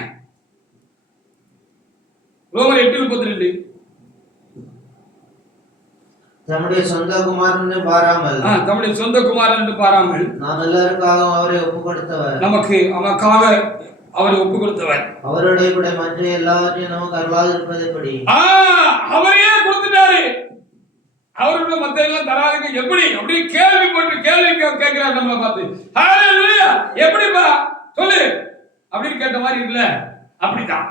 ரோமர் 8:32 தம்முடைய சொந்த குமாரன் என்று பாராமல், தம்முடைய சொந்த குமாரன் என்று பாராமல் நாம் எல்லாருக்காகவும் அவரை ஒப்புக் கொடுத்தவர், நமக்கு அவனுக்காக அவரை ஒப்புக் கொடுத்தவர், அவருடைய கூட மற்ற எல்லாவற்றையும் நமக்கு அருளாது இருப்பது எப்படி? அவரையே கொடுத்துட்டாரு. அவருக்கு மத்த எல்லாம் தராதுக்கு எப்படி அப்படி கேள்வி கேட்கிறார் நம்மளை பார்த்து. ஹல்லேலூயா. எப்படிப்பா சொல்லு அப்படின்னு கேட்ட மாதிரி இல்ல, அப்படிதான்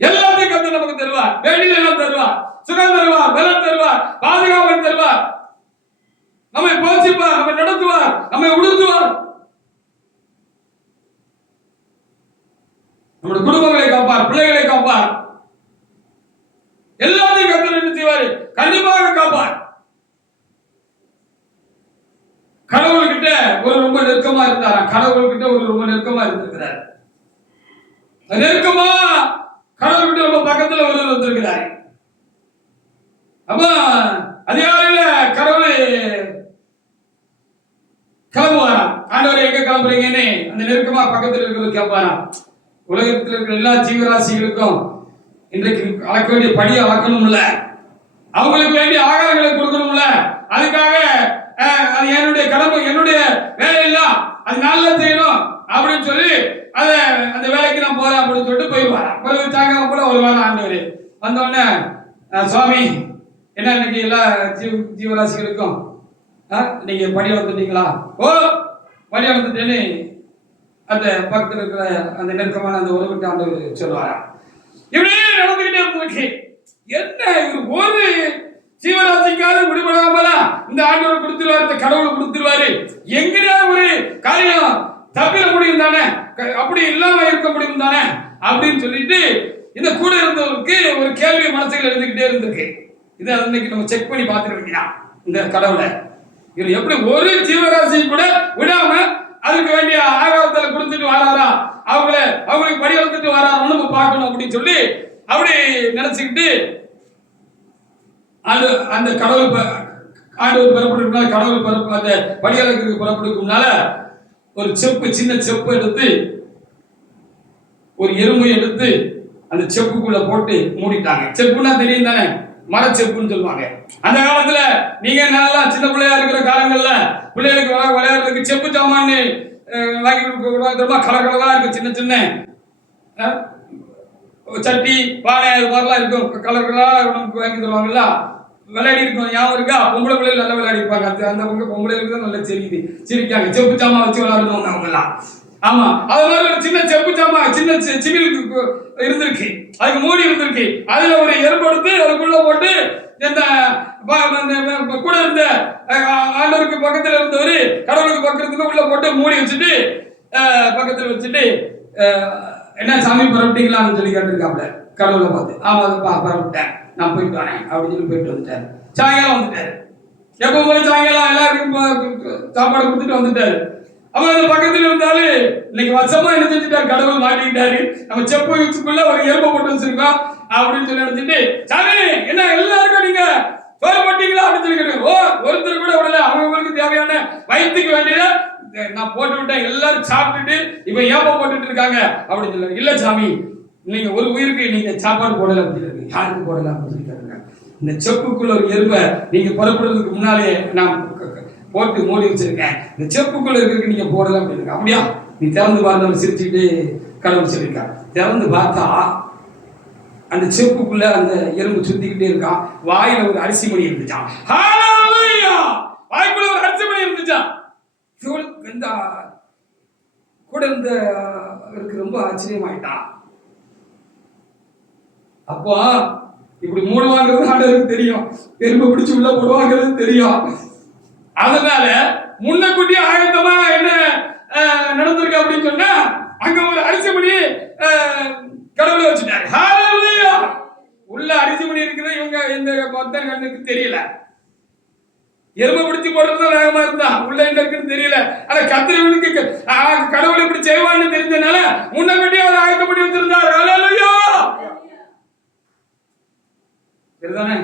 எல்லாத்தையும் கர்த்தர் நமக்கு தருவார். வேண்டியது எல்லாம் தருவார், சுகம் தருவார், பலம் தருவார், பாதுகாவல் தருவார், நம்மை போஷிப்பார், நம்மை நடத்துவார், நம்மை உடுத்துவார், நம்முடைய குடும்பங்களை காப்பார், பிள்ளைகளை காப்பார், எல்லாத்தையும் கர்த்தர் என்ன செய்வார், கண்டிப்பாக காப்பார். கடவுள்கிட்ட ஒரு ரொம்ப நெருக்கமா இருந்தாரா, கடவுள்கிட்ட ஒரு ரொம்ப நெருக்கமா இருந்திருக்கிறார். நெருக்கமா கடவுள்கிட்ட ரொம்ப பக்கத்துல ஒருவர் வந்திருக்கிறார். அப்ப அதிகாலையில கடவுள் நெருக்கமா பக்கத்தில் இருக்கிறது கேட்பாரா? உலகத்தில் இருக்கிற எல்லா ஜீவராசிகளுக்கும் இன்றைக்கு அளக்க வேண்டிய படியை அளக்கணும்ல, அவங்களுக்கு வேண்டிய ஆகாரங்களை கொடுக்கணும்ல. அதுக்காக அது என்னுடைய கடமை, என்னுடைய வேலை இல்ல, அது நல்லா செய்யணும் அப்படின்னு சொல்லி அந்த வேலைக்கு நான் போறேன் அப்படின்னு சொல்லிட்டு போயிடுவார். பிறகு சாயங்காலம் கூட ஒரு வாரம் ஆண்டவர் வந்தோடனே, சுவாமி என்ன இன்னைக்கு எல்லா ஜீவராசிகளுக்கும் நீங்க படி வந்துட்டீங்களா? ஓ, படி வந்துட்டேன்னு அந்த பக்கத்தில் இருக்கிற அந்த நெருக்கமான அந்த உறவுக்கு ஆண்டவர் சொல்லுவாரா. இப்படியே நடந்துகிட்டே இருக்கு. என்ன இவர் ஒரு ஜீவராசிக்காக விடுபடாமல இந்த ஆண்டவர் கொடுத்துருவாரு, இந்த கடவுள் கொடுத்துருவாரு. எங்கேயா ஒரு காரியம் தப்பிட முடியும் தானே, அப்படி இல்லாம இருக்க முடியும் தானே அப்படின்னு சொல்லிட்டு இந்த கூட இருந்தவருக்கு ஒரு கேள்வி மனசுல இருந்துகிட்டே இருந்திருக்கு. இதை இன்னைக்கு நம்ம செக் பண்ணி பார்த்துருக்கீங்க. இந்த கடவுளை இவர் எப்படி ஒரு ஜீவராசி கூட விடாம அதுக்கு வேண்டிய ஆகாரத்தை கொடுத்துட்டு வராரா, அவங்களுக்கு படி வளர்த்துட்டு வராருன்னு நம்ம பார்க்கணும் அப்படின்னு சொல்லி அப்படி நினைச்சுக்கிட்டு அந்த கடவுள் ஆண்டவர் புறப்படுறதுனால, கடவுள் அந்த படியாளருக்கு புறப்படுறதுனால ஒரு செப்பு, சின்ன செப்பு எடுத்து ஒரு எறும்பை எடுத்து அந்த செப்புக்குள்ள போட்டு மூடிட்டாங்க. செப்புன்னா தெரியும் தானே, மரச்செப்புன்னு சொல்லுவாங்க. அந்த காலத்துல நீங்க நல்லா சின்ன பிள்ளையா இருக்கிற காலங்கள்ல பிள்ளைகளுக்கு விளையாடுறதுக்கு செப்பு சாமான்னு வாங்கி கொடுக்க கலர் கலரா இருக்கு, சின்ன சின்ன சட்டி பானை அது மாதிரிலாம் இருக்கும், கலர் கலரா நமக்கு வாங்கி தருவாங்கல்ல, விளையாடி இருக்கும். ஞாபகம் இருக்கா? பொம்பளை பிள்ளைகள் நல்லா விளையாடி இருப்பாங்க. அந்த பொம்பளைகளுக்கு தான் நல்லா சிரிக்காங்க, செப்பு சாமா வச்சு விளையாடுவாங்க அவங்க எல்லாம். ஆமா, அது மாதிரி ஒரு சின்ன செப்பு சாமா, சின்ன சிவிலுக்கு இருந்திருக்கு, அதுக்கு மூடி இருந்திருக்கு. அதுல ஒரு எறும்பெடுத்து அதுக்குள்ள போட்டு இந்த கூட இருந்த ஆண்டவருக்கு பக்கத்துல இருந்தவரு கடவுளுக்கு பக்கத்துல உள்ள போட்டு மூடி வச்சுட்டு பக்கத்துல வச்சுட்டு, என்ன சாமி பரப்பிட்டீங்களான்னு சொல்லி கேட்டிருக்காப்ல கடவுளை பார்த்து. ஆமா, பரப்பிட்டேன், நான் போயிட்டு வரேன் அப்படின்னு சொல்லி போயிட்டு வந்துட்டாரு. சாயங்காலம் வந்துட்டாரு. எப்பவும் போய் சாயங்காலம் எல்லாருக்கும் சாப்பாடு கொடுத்துட்டு வந்துட்டாரு. அவன் அந்த பக்கத்துல இருந்தாலும் இன்னைக்கு வருஷமா என்ன செஞ்சுட்டாரு, கடவுள் மாட்டிக்கிட்டாரு. நம்ம செப்பு வச்சுக்குள்ள ஒரு எறும்பை போட்டு வச்சிருக்கோம் அப்படின்னு சொல்லி நினைச்சிட்டு, சாமி என்ன எல்லாருக்கும் நீங்க சோறு போட்டீங்களா அப்படின்னு சொல்லி கேட்டு, ஓ ஒருத்தர் கூட விடல, அவங்களுக்கு தேவையான வயிற்றுக்கு வேண்டியத நான் போட்டு விட்டேன், எல்லாரும் சாப்பிட்டுட்டு இப்ப ஏப்ப போட்டுட்டு இருக்காங்க அப்படின்னு சொல்லி. இல்ல சாமி, நீங்க ஒரு உயிருக்கு நீங்க சாப்பாடு போடல அப்படின்னு, யாருக்கு போடல அப்படின்னு சொல்லி கேட்டாங்க. இந்த செப்புக்குள்ள ஒரு எறும்பை நீங்க புறப்படுறதுக்கு முன்னாலே நான் போட்டு மூடி வச்சிருக்கேன், இந்த செப்புக்குள்ள இருக்கிறதுக்கு நீங்க போடல அப்படின்னு. அப்படியா, நீ திறந்து பார்த்து சிரிச்சுட்டு கடவுள் சொல்லியிருக்கான். திறந்து பார்த்தா அந்த செப்புக்குள்ள அந்த எறும்பு சுத்திக்கிட்டே இருக்கான். வாயில ஒரு அரிசி மணி இருந்துச்சான். வாய்க்குள்ள ஒரு அரிசி மணி இருந்துச்சான். இந்த கூட இருந்த ரொம்ப ஆச்சரியமாயிட்டான். அப்போ இப்படி மூடுவாங்கிறது ஆண்டவருக்கு தெரியும், எறும்பு பிடிச்சு உள்ள போடுவாங்கிறது தெரியும். அதனால முன்னக்கூட்டி ஆயத்தமா என்ன நடந்திருக்கு அப்படின்னு சொன்னா, அங்க ஒரு அரிசி மணி கடவுளை வச்சுட்டாரு. உள்ள அரிசி மணி இருக்கிறது இவங்க இந்த மொத்த கண்ணுக்கு தெரியல. எறும்பை பிடிச்சி போடுறது வேகமா இருந்தா உள்ள என்ன இருக்குன்னு தெரியல. ஆனா கத்திரவனுக்கு கடவுள் இப்படி செய்வான்னு தெரிஞ்சனால முன்னக்கூட்டி அவர் ஆயத்தம் பண்ணி வச்சிருந்தார். ஹல்லேலூயா. சரிதானே?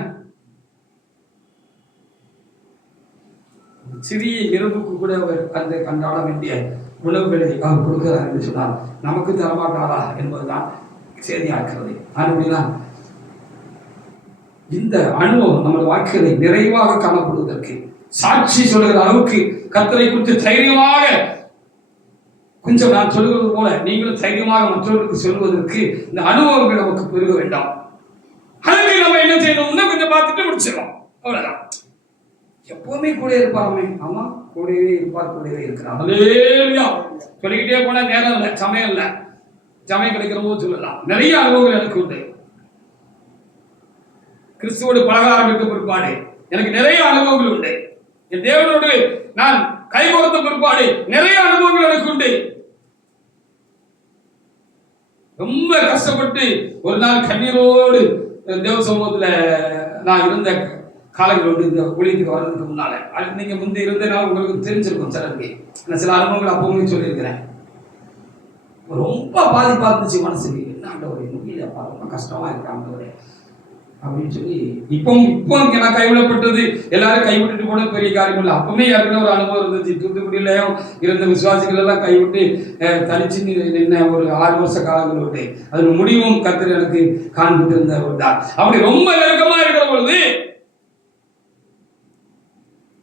சிறிய எறும்புக்கு கூட அவர் அந்த அன்றாட வேண்டிய உணவுகளை அவர் கொடுக்கிறார் என்று சொன்னார். நமக்கு தரமாட்டாரா என்பதுதான் செய்தியாக்குறது. அப்படின்னா இந்த அனுபவம் நம்ம வாழ்க்கையை நிறைவாக காணப்படுவதற்கு, சாட்சி சொல்லுகிற அளவுக்கு கர்த்தரை குறித்து தைரியமாக, கொஞ்சம் நான் சொல்லுவது போல நீங்களும் தைரியமாக மற்றவர்களுக்கு சொல்வதற்கு இந்த அனுபவங்கள் நமக்கு பெருக வேண்டாம். அதுக்கு நம்ம என்ன செய்யணும்னா கொஞ்சம் பார்த்துட்டு முடிச்சிடலாம், அவ்வளவுதான். எப்பவுமே கூட இருப்பாருமே. ஆமா, கூடவே இருப்பார், கூடவே இருக்கிறார். ஹல்லேலூயா. சொல்லிக்கிட்டே போனா நேரம் இல்லை, சமயம் இல்லை. சமயம் கிடைக்கிற போது சொல்லலாம். நிறைய அனுபவங்கள் எனக்கு உண்டு. கிறிஸ்துவோடு பழக ஆரம்பித்த பிற்பாடு எனக்கு நிறைய அனுபவங்கள் உண்டு. என் தேவனோடு நான் கைகோர்த்த பிற்பாடு நிறைய அனுபவங்கள் எனக்கு உண்டு. ரொம்ப கஷ்டப்பட்டு ஒரு நாள் கண்ணீரோடு தேவ சமூகத்துல நான் இருந்த காலங்கள் உண்டு. இந்த ஊழியத்துக்கு வர்றதுக்கு முன்னால நீங்க முந்தி இருந்தனால உங்களுக்கு தெரிஞ்சிருக்கும் சிலருக்கு. நான் சில அனுபவங்கள் அப்பவுமே சொல்லியிருக்கிறேன். ரொம்ப பாதிப்பா இருந்துச்சு மனசுக்கு. என்ன ஆண்டவரே, முடியலப்பா, ரொம்ப கஷ்டமா இருக்கு ஆண்டவரே. அப்படின்னு சொல்லி இப்போ நான் கைவிடப்பட்டது எல்லாரும் கைவிட்டுட்டு போன பெரிய காரியம் இல்லை. அப்பவுமே ஏற்கனவே ஒரு அனுபவம் இருந்துச்சு. தூத்துக்குடியிலையும் இருந்த விசுவாசிகள் எல்லாம் கைவிட்டு தனிச்சு நின்ன ஒரு 6 வருஷ காலங்கள் விட்டு அதன் முடிவும் கர்த்தர் எனக்கு காண்பிட்டு இருந்தவர் தான். அப்படி ரொம்ப நெருக்கமா இருக்கிற பொழுது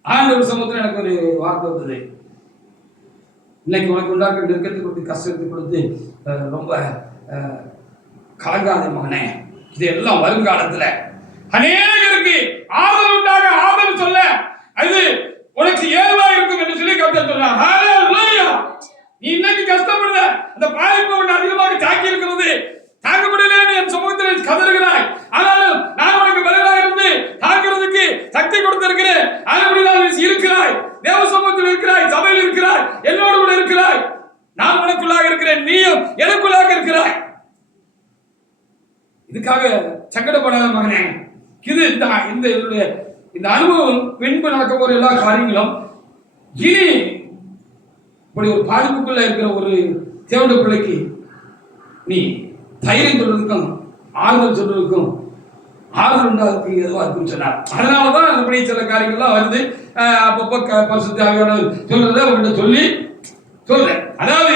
ஆண்டவர் சமூகத்தில் எனக்கு ஒரு வார்த்தை வந்தது. இன்னைக்கு உனக்கு உண்டாக்க நெருக்கத்தை கொடுத்து கஷ்டத்தை கொடுத்து ரொம்ப கலங்காத மகனே, இதெல்லாம் வருங்காலத்துல அநேகருக்கு ஆதரவு உண்டாக ஆதரவு சொல்ல அது உனக்கு ஏதுவா இருக்கும் என்று சொல்லி கர்த்தர் சொன்னார். ஹல்லேலூயா. நீ இன்னைக்கு கஷ்டப்படுற அந்த பாதிப்பு உன்னை அதிகமாக தாக்கி இருக்கிறது. தாங்க முடியல என் சமூகத்தில் கதறுகிறாய். ஆனாலும் நான் உனக்கு பலனாக இருந்து தாங்கிறதுக்கு சக்தி கொடுத்திருக்கிறேன். ஆனபடியால் இருக்கிறாய், தேவ சமூகத்தில் இருக்கிறாய், சபையில் இருக்கிறாய், என்னோடு கூட இருக்கிறாய். நான் உனக்குள்ளாக இருக்கிறேன், நீயும் எனக்குள்ளாக இருக்கிறாய். இதுக்காக சங்கடப்படாத மகனே. இது இந்த அனுபவம் பின்பு நடக்க போற எல்லா காரியங்களும் இனி இப்படி ஒரு பாதிப்புக்குள்ள இருக்கிற ஒரு தேவனுடைய பிள்ளைக்கு நீ தைரியம் சொல்றதுக்கும் ஆறுதல் சொல்றதுக்கும் ஆறுதல் உண்டாகிறதுக்கு எதுவா இருக்குன்னு சொன்னார். அதனாலதான் அப்படி சில காரியங்கள்லாம் வருது. அப்பப்போ பரிசுத்த ஆவியானவர் சொல்றதை அவர்கிட்ட சொல்லி சொல்றேன். அதாவது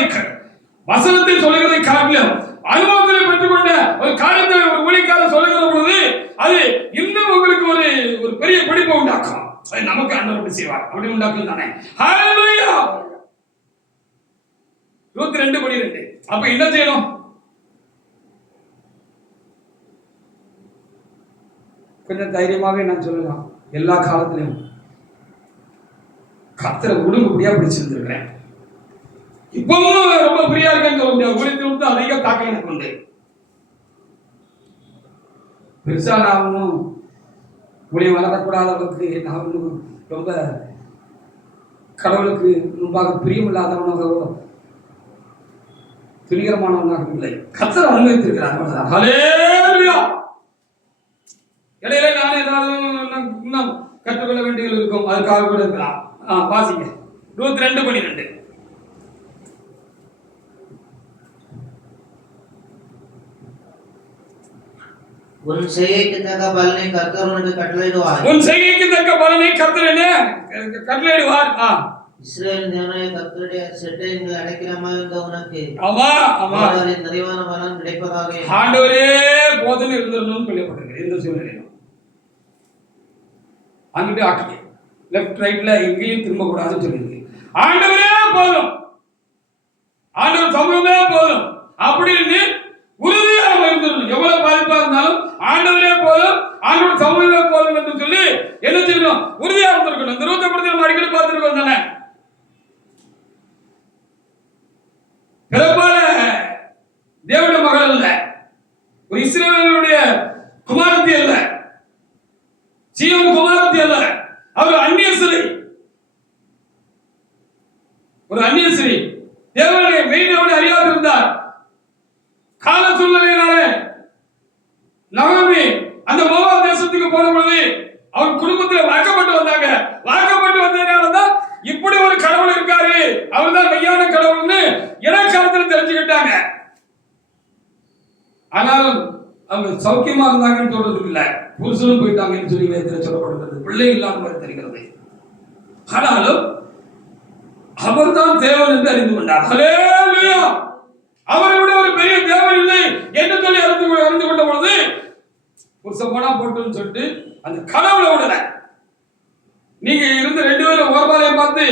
வசனத்தை சொல்லுகிறதை காட்டிலும் அனுபவத்தில் பெற்றுக்கொண்ட ஒரு காரியத்தை ஒரு ஊழியக்காரர் சொல்லுகிற பொழுது அது இன்னும் உங்களுக்கு ஒரு பெரிய பிடிப்பை உண்டாக்கும். அது நமக்கு ஆண்டவர் எப்படி செய்வார் அப்படி உண்டாக்கும் தானே. ஹல்லேலூயா. 22:12. அப்ப என்ன செய்யணும்? கொஞ்சம் தைரியமாவே நான் சொல்லலாம். எல்லா காலத்திலும் கர்த்தரை உடம்புடியா பிடிச்சிருந்திருக்கிறேன். இப்பவும் ரொம்ப ஃப்ரீயா இருக்கேன்னு சொல்ல முடியாது. ஊழியத்தை விட்டு அதிக தாக்கம் எனக்கு உண்டு. பெருசா நான் ஊழியம் வளரக்கூடாத அளவுக்கு நான் ரொம்ப கடவுளுக்கு முன்பாக பிரியமில்லாதவனாகவோ துணிகரமானவனாக இல்லை. கர்த்தர் அனுமதித்திருக்கிறார். ஹல்லேலூயா. இடையில நான் ஏதாவது இன்னும் கற்றுக்கொள்ள வேண்டியது இருக்கும். அதுக்காக கூட இருக்கலாம். வாசிங்க 22:12. உன் செய்கைக்கு தக்க பலனை கர்த்தர் உனக்கு கட்டளையிடுவார். உன் செய்கைக்கு தக்க பலனை கர்த்தர் என்ன கட்டளையிடுவார். இஸ்ரவேல் தேவனாகிய கர்த்தருடைய செட்டைகளை அடைக்கிறமாய் இருந்த உனக்கு அவரின் நிறைவான பலன் கிடைப்பதாக ஆண்டவரே போதுன்னு இருந்திருந்தோம்னு சொல்லப்பட்டிருக்கு. இந்த சூழ்நிலையிலும் அங்கிட்டு ஆக்கிட்டு லெஃப்ட் ரைட்ல எங்கேயும் திரும்ப கூடாதுன்னு சொல்லியிருக்கு. ஆண்டவரே போதும், ஆண்டவர் சமூகமே போதும் அப்படின்னு உறுதியாக இருந்திருக்கும். எவ்வளவு பாதிப்பா இருந்தாலும் ஆண்டவரே போதும், ஆண்டவர் சமூகமே போதும் என்று சொல்லி என்ன செய்யணும்? உறுதியா இருந்திருக்கணும். இந்த 21 அடிக்கடி பார்த்திருக்கோம் தானே. பிறப்பால தேவனுடைய மகள் அல்ல, ஒரு இஸ்ரவேலுடைய குமாரத்தி அல்ல, சீயோன் குமாரத்தி அல்ல, அவர் அந்நிய ஸ்திரீ, ஒரு அந்நிய ஸ்திரீ. தேவனை மெய்தேவனை அறியாது இருந்தார். கால சூழ்நிலையினாலே நகோமி அந்த மோவாப் தேசத்துக்கு போன பொழுது அவர் குடும்பத்தில் வாக்கப்பட்டு வந்தாங்க. வாக்கப்பட்டு வந்ததுனாலதான் இப்படி ஒரு கடவுள் இருக்காரு, அவர் தான் மெய்யான கடவுள்னு இடைக்காலத்தில் தெரிஞ்சுக்கிட்டாங்க. ஆனாலும் அவங்க சௌக்கியமா இருந்தாங்கன்னு சொல்றதுக்கு இல்ல, புருஷனும் போயிட்டாங்கன்னு சொல்லி வேதத்தில் சொல்லப்படுகிறது. பிள்ளை இல்லாத மாதிரி தெரிகிறது. ஆனாலும் அவர் தான் தேவன் என்று அறிந்து கொண்டார். ஹல்லேலூயா. அவரை விட ஒரு பெரிய தேவன் இல்லை என்று சொல்லி அறிந்து கொண்ட பொழுது புருஷன் போனா போட்டுன்னு சொல்லிட்டு அந்த கடவுளை விடல. நீங்க இருந்த 2 பேரும் ஓர்பாலையும் பார்த்து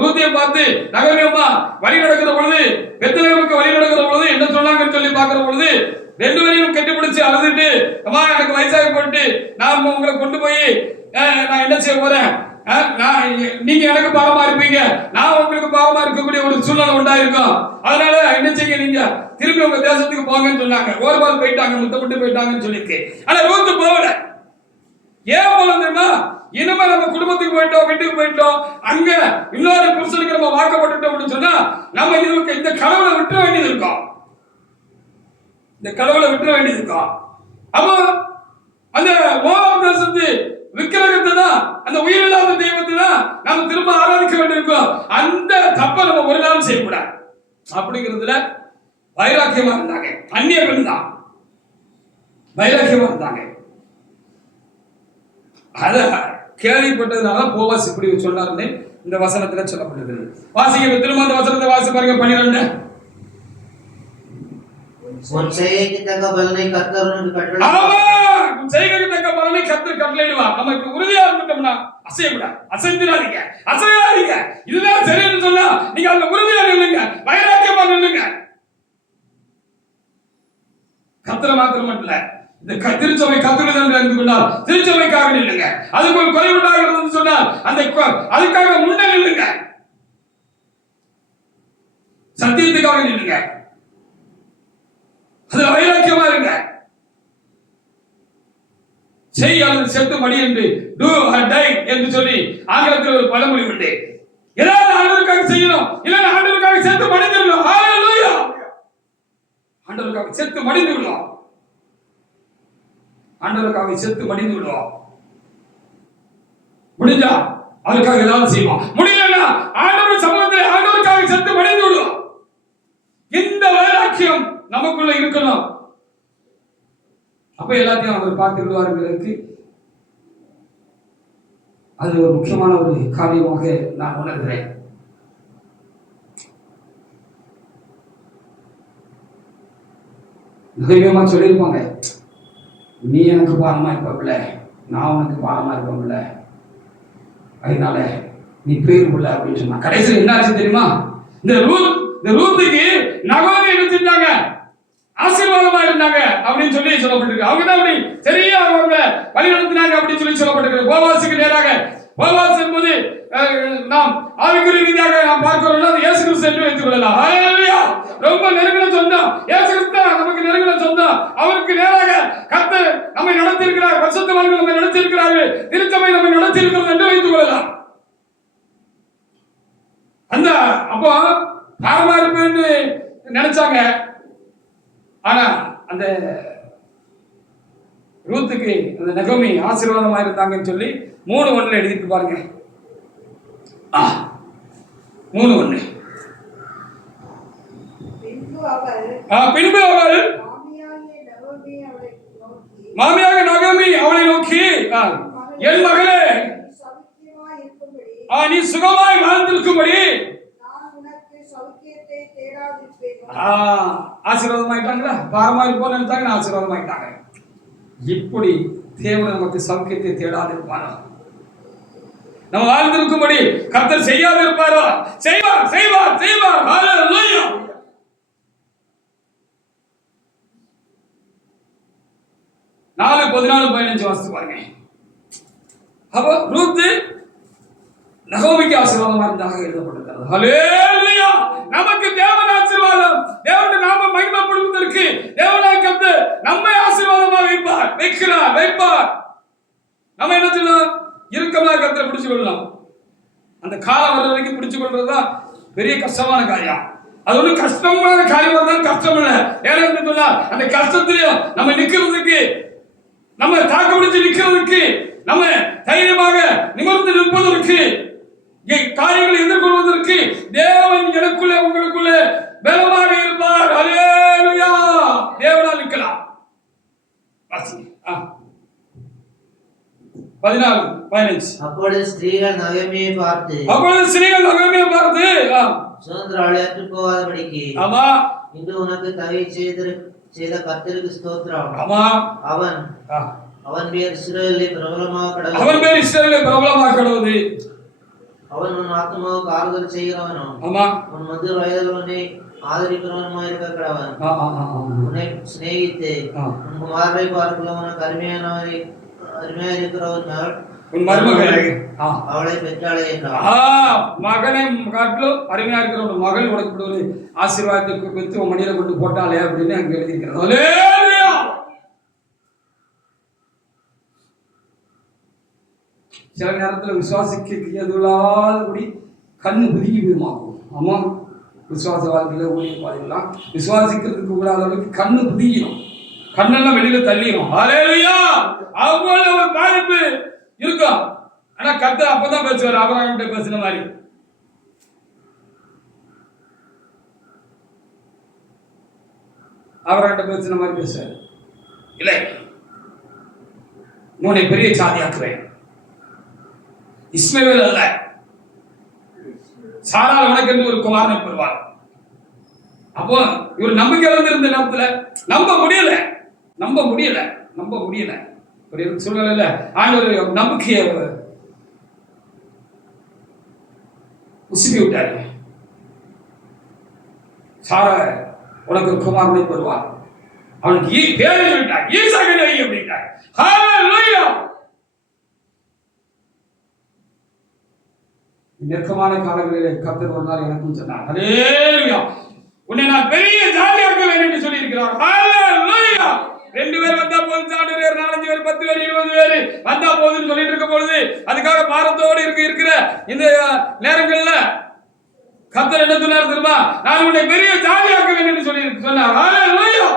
ரூத்தையும் பார்த்து நகோமியம்மா வழி நடக்கிற பொழுது, பெத்லகேமுக்கு வழி நடக்கிற பொழுது என்ன சொன்னாங்கன்னு சொல்லி பார்க்கிற பொழுது 2 பேரையும் கட்டிப்பிடிச்சு அழுதுட்டு, அம்மா எனக்கு வயசாகி போட்டு நான் உங்களை கொண்டு போய் நான் என்ன செய்ய போறேன், நீங்க எனக்கு பாவமா இருப்பீங்க, நான் உங்களுக்கு பாவமா இருக்கக்கூடிய ஒரு சூழ்நிலை உண்டாயிருக்கும். அதனால என்ன செய்ய, நீங்க திரும்பி உங்க தேசத்துக்கு போங்கன்னு சொன்னாங்க. ஓர்பால் போயிட்டாங்க, முத்தப்பட்டு போயிட்டாங்கன்னு சொல்லிருக்கு. ஆனா ரூத்து போகல. ஏன் போல தெரியுமா? இனிமே நம்ம குடும்பத்துக்கு போயிட்டோம், வீட்டுக்கு போயிட்டோம், அங்க இன்னொரு புருஷனுக்கு நம்ம வாக்கப்பட்டுட்டோம் அப்படின்னு சொன்னா நம்ம இதுக்கு இந்த கடவுளை விட்டுற வேண்டியது இருக்கும். இந்த கடவுளை விட்டுற வேண்டியது இருக்கும். அப்போ அந்த மோவாப் தேசத்து விக்கிரகத்தை தான், அந்த உயிரில்லாத தெய்வத்தை தான் நம்ம திரும்ப ஆராதிக்க வேண்டியிருக்கோம். அந்த தப்பை நம்ம ஒரு நாளும் செய்யக்கூடாது அப்படிங்கிறதுல வைராக்கியமா இருந்தாங்க. அந்நிய பெண் தான், வைராக்கியமா இருந்தாங்க. அத கேள்விப்பட்டதுனால போவாஸ் இப்படி சொன்னாருன்னு இந்த வசனத்துல சொல்லப்படுகிறது. வாசிக்க திரும்ப அந்த வசனத்தை வாசி பாருங்க. 12 உன் செய்கைக்கு தக்க பலனை கர்த்தர் உனக்கு கட்டளை. ஆமா, உன் செய்கைக்கு தக்க பலனை கர்த்தர் கட்டளையிடுவார். நம்ம இப்படி உறுதியா இருந்துட்டோம்னா அசையக்கூடாது, அசைந்துடாதீங்க, அசையாதீங்க. இதுதான் சரின்னு சொன்னா நீங்க அந்த உறுதியா நில்லுங்க, வைராக்கியமா நில்லுங்க. கர்த்தரை மாத்திரம் இல்ல, இந்த திருச்சபை கர்த்தருடன் இருந்து கொண்டால் திருச்சபைக்காக நில்லுங்க. அதுக்கு ஒரு குறை உண்டாகிறது சொன்னால் அந்த அதுக்காக முன்னே நில்லுங்க, சத்தியத்துக்காக நில்லுங்க, அது வைராக்கியமா இருங்க. செய் அல்லது செத்து மடி என்று do or die என்று சொல்லி ஆங்கிலத்தில் ஒரு பழமொழி உண்டு. ஏதாவது ஆண்டவருக்காக செய்யணும், இல்லைன்னா ஆண்டவருக்காக செத்து மடிந்துடணும். ஹalleluya, ஆண்டவருக்காக செத்து மடிந்து விடுவோம், ஆண்டவருக்காக செத்து மடிந்து விடுவோம். முடிஞ்சா அவருக்காக ஏதாவது செய்வோம், முடியலன்னா ஆண்டவர் சமூகத்தில் ஆண்டவருக்காக செத்து மடிந்து விடுவோம். இந்த வைராக்கியம் நமக்குள்ள இருக்கணும். அப்ப எல்லாத்தையும் அவர் பார்த்து விடுவார்களுக்கு அது ஒரு முக்கியமான ஒரு காரியமாக நான் உணர்கிறேன். தைரியமா சொல்லியிருப்பாங்க, நீ எனக்கு பாரமா இருப்ப, நான் உனக்கு பாரமா இருப்ப, அதனால நீ பேர் உள்ள அப்படின்னு சொன்னா. கடைசியில் என்ன ஆச்சு தெரியுமா? இந்த ரூத்துக்கு நகோமி என்ன செஞ்சாங்க? ஆசீர்வாதமா இருந்தாங்க அப்படின்னு சொல்லி சொல்லப்பட்டிருக்கு. அவங்க தான் அப்படி சரியா அவங்க வழி நடத்தினாங்க அப்படின்னு சொல்லி சொல்லப்பட்டிருக்கு. போவாசுக்கு நேராக, போவாஸ் என்பது நாம் ஆவிக்குரிய ரீதியாக நாம் பார்க்கிறோம்னா இயேசு கிறிஸ்து என்று வைத்துக் கொள்ளலாம். ஹalleluya, ரொம்ப நெருங்கின சொந்தம் இயேசு கிறிஸ்து, நமக்கு நெருங்கின சொந்தம். அவருக்கு நேராக கர்த்தர் நம்மை நடத்தி இருக்கிறார், பரிசுத்தவான்கள் நம்மை நடத்தி இருக்கிறார்கள், திருச்சபை நம்மை நடத்தி இருக்கிறது என்று வைத்துக் கொள்ளலாம். அந்த அப்போ பாரமா இருப்பேன்னு நினைச்சாங்க. ஆனா அந்த ரூத்துக்கு அந்த நகோமி ஆசீர்வாதமா இருந்தாங்கன்னு சொல்லி 3:1 எழுதிட்டு பாருங்க. 3:1 பின்பு அவள் மாமியாக நகோமி அவளை நோக்கி, என் மகளே, நீ சுகமாய் வாழ்ந்திருக்கும்படி ஆசீர்வாதமாயிட்டாங்களா? பாரமா இருப்போம் நினைத்தாங்க, ஆசீர்வாதமாயிட்டாங்க. இப்படி தேவன் நமக்கு சௌக்கியத்தை தேடாது இருப்பாரோ, நம்ம வாழ்ந்திருக்கும்படி கர்த்தர் செய்யாது இருப்பாரோ? செய்வார், செய்வார், செய்வார். ஹalleluya. 4:14-15 வாசித்து பாருங்க. அப்போ ரூத் நகோமிக்கு ஆசீர்வாதமா இருந்தாக எழுதப்பட்டிருக்கிறது. ஹalleluya. நமக்கு தேவன் ஆசீர்வாதம், தேவனுடைய நாம மகிமைப்படுவதற்கு தேவனாய் கர்த்தர் நம்மை ஆசீர்வாதமா வைப்பார். நம்ம என்ன செய்யணும்? இறுக்கமா கர்த்தரை பிடிச்சு கொள்ளலாம். அந்த காலம் வர வரைக்கும் பிடிச்சு கொள்றதுதான் பெரிய கஷ்டமான காரியம். அது ஒன்றும் கஷ்டமான காரியமா தான் கஷ்டம் இல்லை. ஏன்னு சொன்னா அந்த கஷ்டத்திலையும் நம்ம நிக்கிறதுக்கு, நம்ம தாக்கு பிடிச்சு நிக்கிறதுக்கு, நம்ம தைரியமாக நிமிர்ந்து நிற்பதற்கு, காரியங்களை எதிர்கொள்வதற்கு தேவன் எனக்குள்ளே உங்களுக்குள்ளே பலமாக இருப்பார். ஹalleluya. தேவனால் நிற்கலாம். 14-15 அப்பொழுது ஸ்திரீகள் நகோமியை பார்த்து சுதந்திராளை அற்று போகாதபடிக்கு, ஆமா, இன்று உனக்கு தகை செய்த கர்த்தருக்கு ஸ்தோத்திரம். ஆமா, அவன் பேர் இஸ்ரவேலிலே பிரபலமாக கடவுது. அவன் உன் ஆத்மாவுக்கு ஆறுதல் செய்கிறவனும், ஆமா, உன் முதிர் வயதில் உன்னை ஆதரிக்கிறவனுமா இருக்க கடவன். உன்னை சிநேகித்து உன் குமாரரை பார்க்கலாம் உனக்கு அருமையா இருக்கிறவன் அவளை பெற்றாளே என்றார். மகனை காட்டிலும் அருமையா இருக்கிற ஒரு மகள் உனக்கு ஒரு ஆசீர்வாதத்துக்கு பெற்று உன் மடியில கொண்டு போட்டாலே அப்படின்னு அங்க எழுதியிருக்கிறது. சில நேரத்துல விசுவாசிக்க எதுலாதபடி கண்ணு புதுக்கி போயிருமாக்கும். ஆமா, விசுவாச வாழ்க்கையில ஊழிய பாதிக்கலாம் விசுவாசிக்கிறதுக்கு கூடாத அளவுக்கு கண்ணு புதிக்கணும், கண்ணெல்லாம் வெளியில தள்ளிடும். ஹalleluya. அவ்வளவு ஒரு பாதிப்பு இருக்கும். ஆனா கர்த்தர் அப்பதான் பேசுவார், ஆபிரகாம் பேசின மாதிரி. ஆபிரகாம் பேசின மாதிரி பேசுவார். இல்லை, உன்னை பெரிய ஜாதியாக்குவேன். இஸ்மவேல் அல்ல, சாராள் உனக்கு என்று ஒரு குமாரனை பெறுவார். அப்போ இவர் நம்பிக்கை இருந்த நேரத்துல நம்ப முடியல ஒரு சூழ்நிலையில ஆண்டவர் நம்பிக்கையை உசுப்பி விட்டாரு. சாரா உனக்கு ஒரு குமாரனை பெறுவார், அவனுக்கு பேரை சொல்லிட்டார், ஈசாக்கு அப்படின்ட்டார். ஹல்லேலூயா. நெருக்கமான காலங்களிலே கர்த்தர் ஒரு நாள் எனக்கும் சொன்னார், ஹல்லேலூயா, உன்னை நான் பெரிய ஜாதியாக்க வேண்டும் என்று சொல்லி இருக்கிறார். ஹல்லேலூயா. 2 பேர் வந்தா போதும், 4 பேர் 4 பேர் 10 பேர் 20 பேர் வந்தா போதும்னு சொல்லிட்டு இருக்க பொழுது அதுக்காக பாரத்தோடு இருக்கிற இந்த நேரங்கள்ல கர்த்தர் என்ன சொன்னார் தெரியுமா? நான் உன்னை பெரிய ஜாதியாக்க வேண்டும் என்று சொல்லி சொன்னார். ஹல்லேலூயா.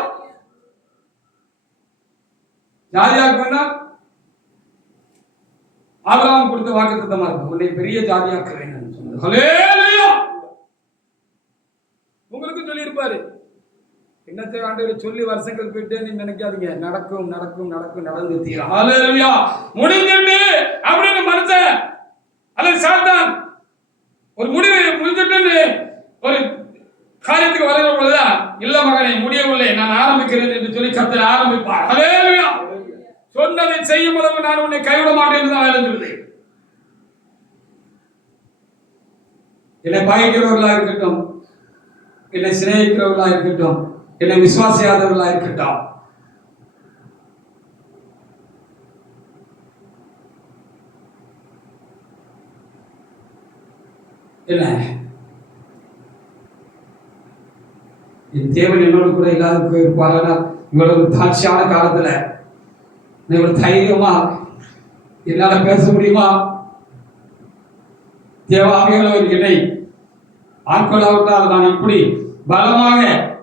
ஜாதியாக்குன்னா ஆபிரகாம் கொடுத்த வாக்குத்தத்தமா இருக்கு, உன்னை பெரிய ஜாதியாக்க வேண்டும் சொன்னது. ஹல்லேலூயா. உங்களுக்கு சொல்லி இருப்பாரு, என்னத்தை ஆண்டவர் சொல்லி வருஷங்கள் போயிட்டே நீ நினைக்காதீங்க, நடக்கும் நடக்கும் நடக்கும் நடந்து தீரும். ஹல்லேலூயா. முடிஞ்சிட்டு அப்படின்னு மனுஷன் அல்லது சாத்தான் ஒரு முடிவு முடிஞ்சிட்டு ஒரு காரியத்துக்கு வர பொழுதுதான், இல்ல மகனை முடியவில்லை, நான் ஆரம்பிக்கிறேன் என்று சொல்லி கர்த்தர் ஆரம்பிப்பார். ஹல்லேலூயா. சொன்னதை செய்யும் அளவு நான் உன்னை கைவிட மாட்டேன் என்று தான் சொல்லுது. என்னை பகைக்கிறவர்களா இருக்கட்டும், என்னை சிநேகிக்கிறவர்களா இருக்கட்டும், என்னை விசுவாசியாதவர்களா இருக்கட்டும், என்ன என் தேவன் என்னோடு கூட இல்லாத போயிருப்பாரா? இவ்வளவு தாட்சியான காலத்துல இவ்வளவு தைரியமா என்னால பேச முடியுமா? தேவாவியானவர் என்னை ஆட்கொள்ளாவிட்டால் நான் இப்படி பலமாக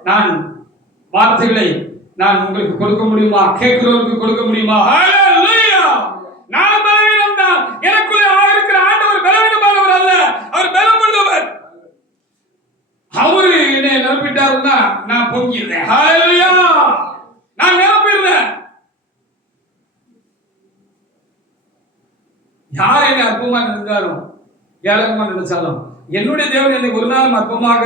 நான் வார்த்தைகளை நான் உங்களுக்கு கொடுக்க முடியுமா? கேட்கிறவர்களுக்கு கொடுக்க முடியுமா? ஹல்லேலூயா. நான் பலவீனம் தான், எனக்குள்ளே இருக்கிற ஆண்டவர் பலவீனமானவர் அல்ல, அவர் பலமுள்ளவர். அவரு என்னை நிரப்பிட்டாருன்னா நான் பொங்கிடுறேன். ஹல்லேலூயா. நான் நிரப்பிடுறேன். யார் என்னை அற்புதமா நினைச்சாலும் ஏளனமா நினைச்சாலும் என்னுடைய தேவன் என்னை ஒரு நாளும் அற்பமாக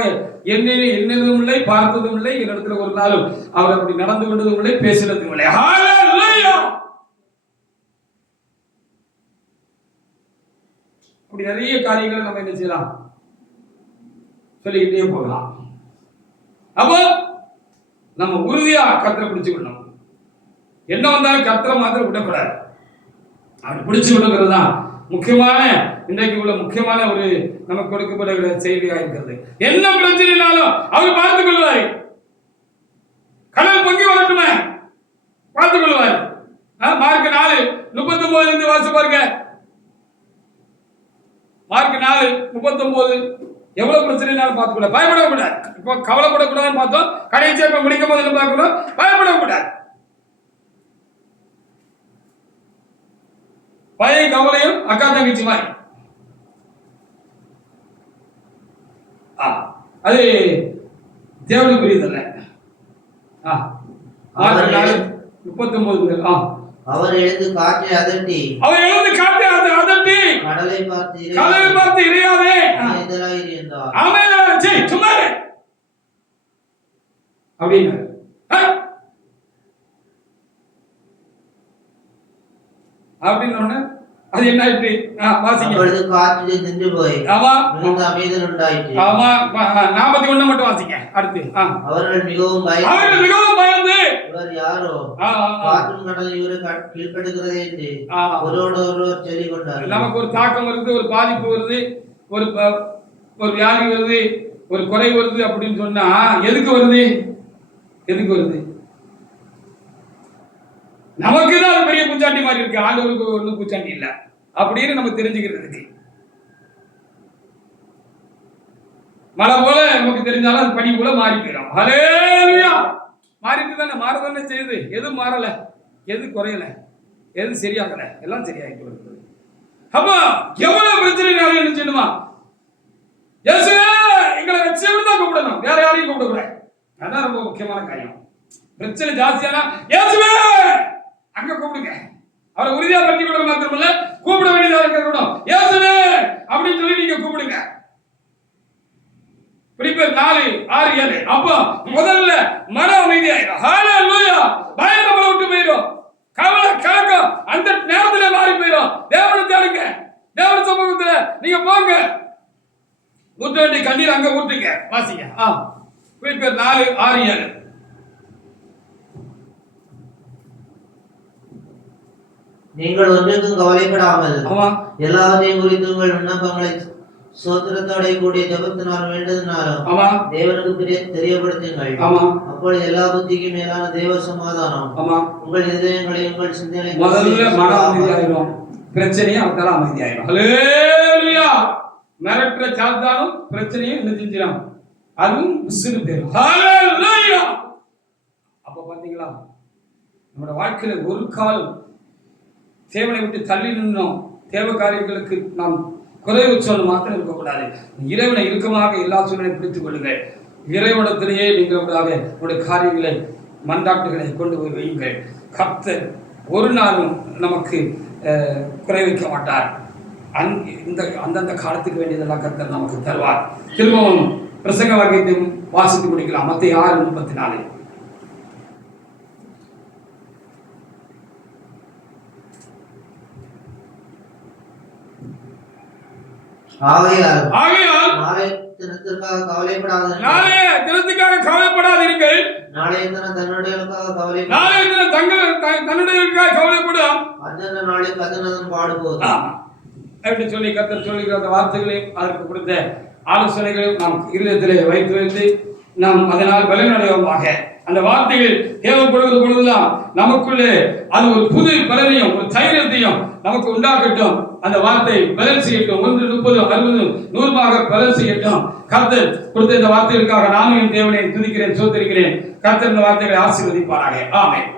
என்னதும் இல்லை, பார்த்ததும் இல்லை, என்னிடத்துல ஒரு நாளும் அவர் அப்படி நடந்து கொண்டதும் இல்லை, பேசினதும் இல்லை. ஹல்லேலூயா. அப்படி நிறைய காரியங்களை நம்ம என்ன செய்யலாம், சொல்லிக்கிட்டே போகலாம். அப்போ நம்ம உறுதியா கர்த்தரை பிடிச்சுக்கணும். என்ன வந்தாலும் கர்த்தரை மாத்திரம் விடக்கூடாது, அப்படி பிடிச்சு விடுங்கிறது தான் முக்கியமான இன்றைக்கு உள்ள முக்கியமான ஒரு நமக்கு கொடுக்கப்படுகிற செய்தியா இருக்கிறது. என்ன பிரச்சனைனாலும் அவர் பார்த்துக் கொள்வார். கடல் பொங்கி வரட்டுமே, பார்த்துக் கொள்வார். மார்க் 4:39 வாசி பாருங்க. மார்க் 4:39 எவ்வளவு பிரச்சனைனாலும் பார்த்துக்கூடாது, பயப்படக்கூடாது. இப்போ கவலைப்படக்கூடாதுன்னு பார்த்தோம், கடைசியா இப்ப முடிக்கும் போது என்ன பார்க்கணும், பயப்படக்கூடாது. பழைய கவலையும் அக்கா தங்கச்சி மாதிரி. அது தேவனுக்கு புரியுதல்ல. 39 அவர் எழுந்து காற்றை அதட்டி கடலை பார்த்து இறையாதே அப்படின்னு அப்படின்னு அது என்ன ஆயிட்டு வாசிங்க. காற்று நின்று போய் அமைதல் உண்டாயிற்று. ஆமா 41 மட்டும் வாசிங்க. அடுத்து அவர்கள் மிகவும் பயந்து இவர் யாரோ காற்றும் கடல் இவரை கீழ்ப்படுகிறதே என்று ஒருவரோடு ஒருவர் சொல்லிக் கொண்டார். நமக்கு ஒரு தாக்கம் வருது, ஒரு பாதிப்பு வருது, ஒரு வியாதி வருது, ஒரு குறை வருது அப்படின்னு சொன்னா எதுக்கு வருது? நமக்கு தான் அது பெரிய குச்சாண்டி மாதிரி இருக்கு, ஆண்டவருக்கு ஒன்றும் குச்சாண்டி இல்லை அப்படின்னு நம்ம தெரிஞ்சுக்கிறதுக்கு. மழை போல நமக்கு தெரிஞ்சாலும் அது பனி போல மாறி போயிடும். ஹல்லேலூயா. மாறிட்டு தானே, மாறதானே செய்யுது. எது மாறல, எது குறையல, எது சரியாகல, எல்லாம் சரியாகிட்டு வருது. அப்போ எவ்வளவு பிரச்சனை நினைச்சுடுமா, இயேசுவே எங்களை ரட்சியம்னு தான் கூப்பிடணும், வேற யாரையும் கூப்பிடக்கூடாது. அதான் ரொம்ப முக்கியமான காரியம். பிரச்சனை ஜாஸ்தியானா இயேசுவே அங்க கூப்பிடுங்க, அவரை உறுதியா பற்றி கொள்ள மாத்திரமல்ல கூப்பிட வேண்டியதாக இருக்கணும். இயேசுவே அப்படின்னு சொல்லி நீங்க கூப்பிடுங்க. பிலிப்பியர் 4:6-7. அப்போ முதல்ல மன அமைதியாயிரும். ஹalleluya. பயம் நம்மளை விட்டு போயிடும். கவலை கலக்கம் அந்த நேரத்துல மாறி போயிடும். தேவனை தேடுங்க. தேவ சமூகத்துல நீங்க போங்க. ஊற்ற வேண்டிய கண்ணீர் அங்க ஊற்றுங்க. வாசிங்க. பிலிப்பியர் 4:6-7. நீங்கள் ஒன்றுக்கும் கவலைப்படாமல் எல்லாவற்றையும் குறித்து உங்கள் விண்ணப்பங்களை சோத்திரத்தோட கூடிய ஜெபத்தினால் வேண்டதினாலும் தேவனுக்கு தெரியப்படுத்துங்கள். அப்பொழுது எல்லா புத்திக்கும் மேலான தேவ சமாதானம் உங்கள் இதயங்களை உங்கள் சிந்தனை முதல்ல மன அமைதியாயிரும். பிரச்சனையே அவத்தால அமைதியாயிரும். ஹalleluya. மிரட்டற சாத்தானும் பிரச்சனையும் என்ன செஞ்சிடும்? அதுவும் விசுறு பேரும். ஹalleluya. அப்ப பாத்தீங்களா நம்முடைய வாழ்க்கையில ஒரு காலம் தேவனை விட்டு தள்ளி நின்னோம். தேவ காரியங்களுக்கு நாம் குறைவு சொல்ல மாத்திரம் இருக்கக்கூடாது. இறைவனை இறுக்கமாக எல்லா சூழ்நிலையும் பிடித்துக் கொள்ளுங்கள். இறைவனத்திலேயே நீங்கள் உங்களுடைய காரியங்களை மன்றாட்டுகளை கொண்டு போய் வையுங்கள். கர்த்தர் ஒரு நாளும் நமக்கு குறை வைக்க மாட்டார். அந்தந்த காலத்துக்கு வேண்டியதெல்லாம் கர்த்தர் நமக்கு தருவார். திரும்பவும் பிரசங்க வாக்கியத்தை வாசித்து முடிக்கலாம். மத்தேயு 6:34. ஆகையால் நாளைய தினத்திற்காக கவலைப்படாதீர்கள். நாளைய தினம் தன்னுடையவர்களுக்காக கவலைப்படும். அந்தந்த நாளுக்கு அதனதன் பாடுபோது அப்படி சொல்லி கர்த்தர் சொல்லுகிற அந்த வார்த்தைகளையும் அதற்கு கொடுத்த ஆலோசனைகளையும் நாம் இருதயத்திலே வைத்து நாம் அதனால் பலனடைவோமாக. அந்த வார்த்தைகள் தேவைப்படுவது பொழுதுதான் நமக்குள்ளே அது ஒரு புது பலனையும் ஒரு தைரியத்தையும் நமக்கு உண்டாக்கட்டும். அந்த வார்த்தை பலன் செய்யட்டும். 1, 30, 60, 100 பலன் செய்யட்டும். கர்த்தர் கொடுத்த இந்த வார்த்தைகளுக்காக நானும் என் தேவனை துதிக்கிறேன், சோதரிக்கிறேன். கர்த்தர் இந்த வார்த்தைகளை ஆசீர்வதிப்பாராக. ஆமென்.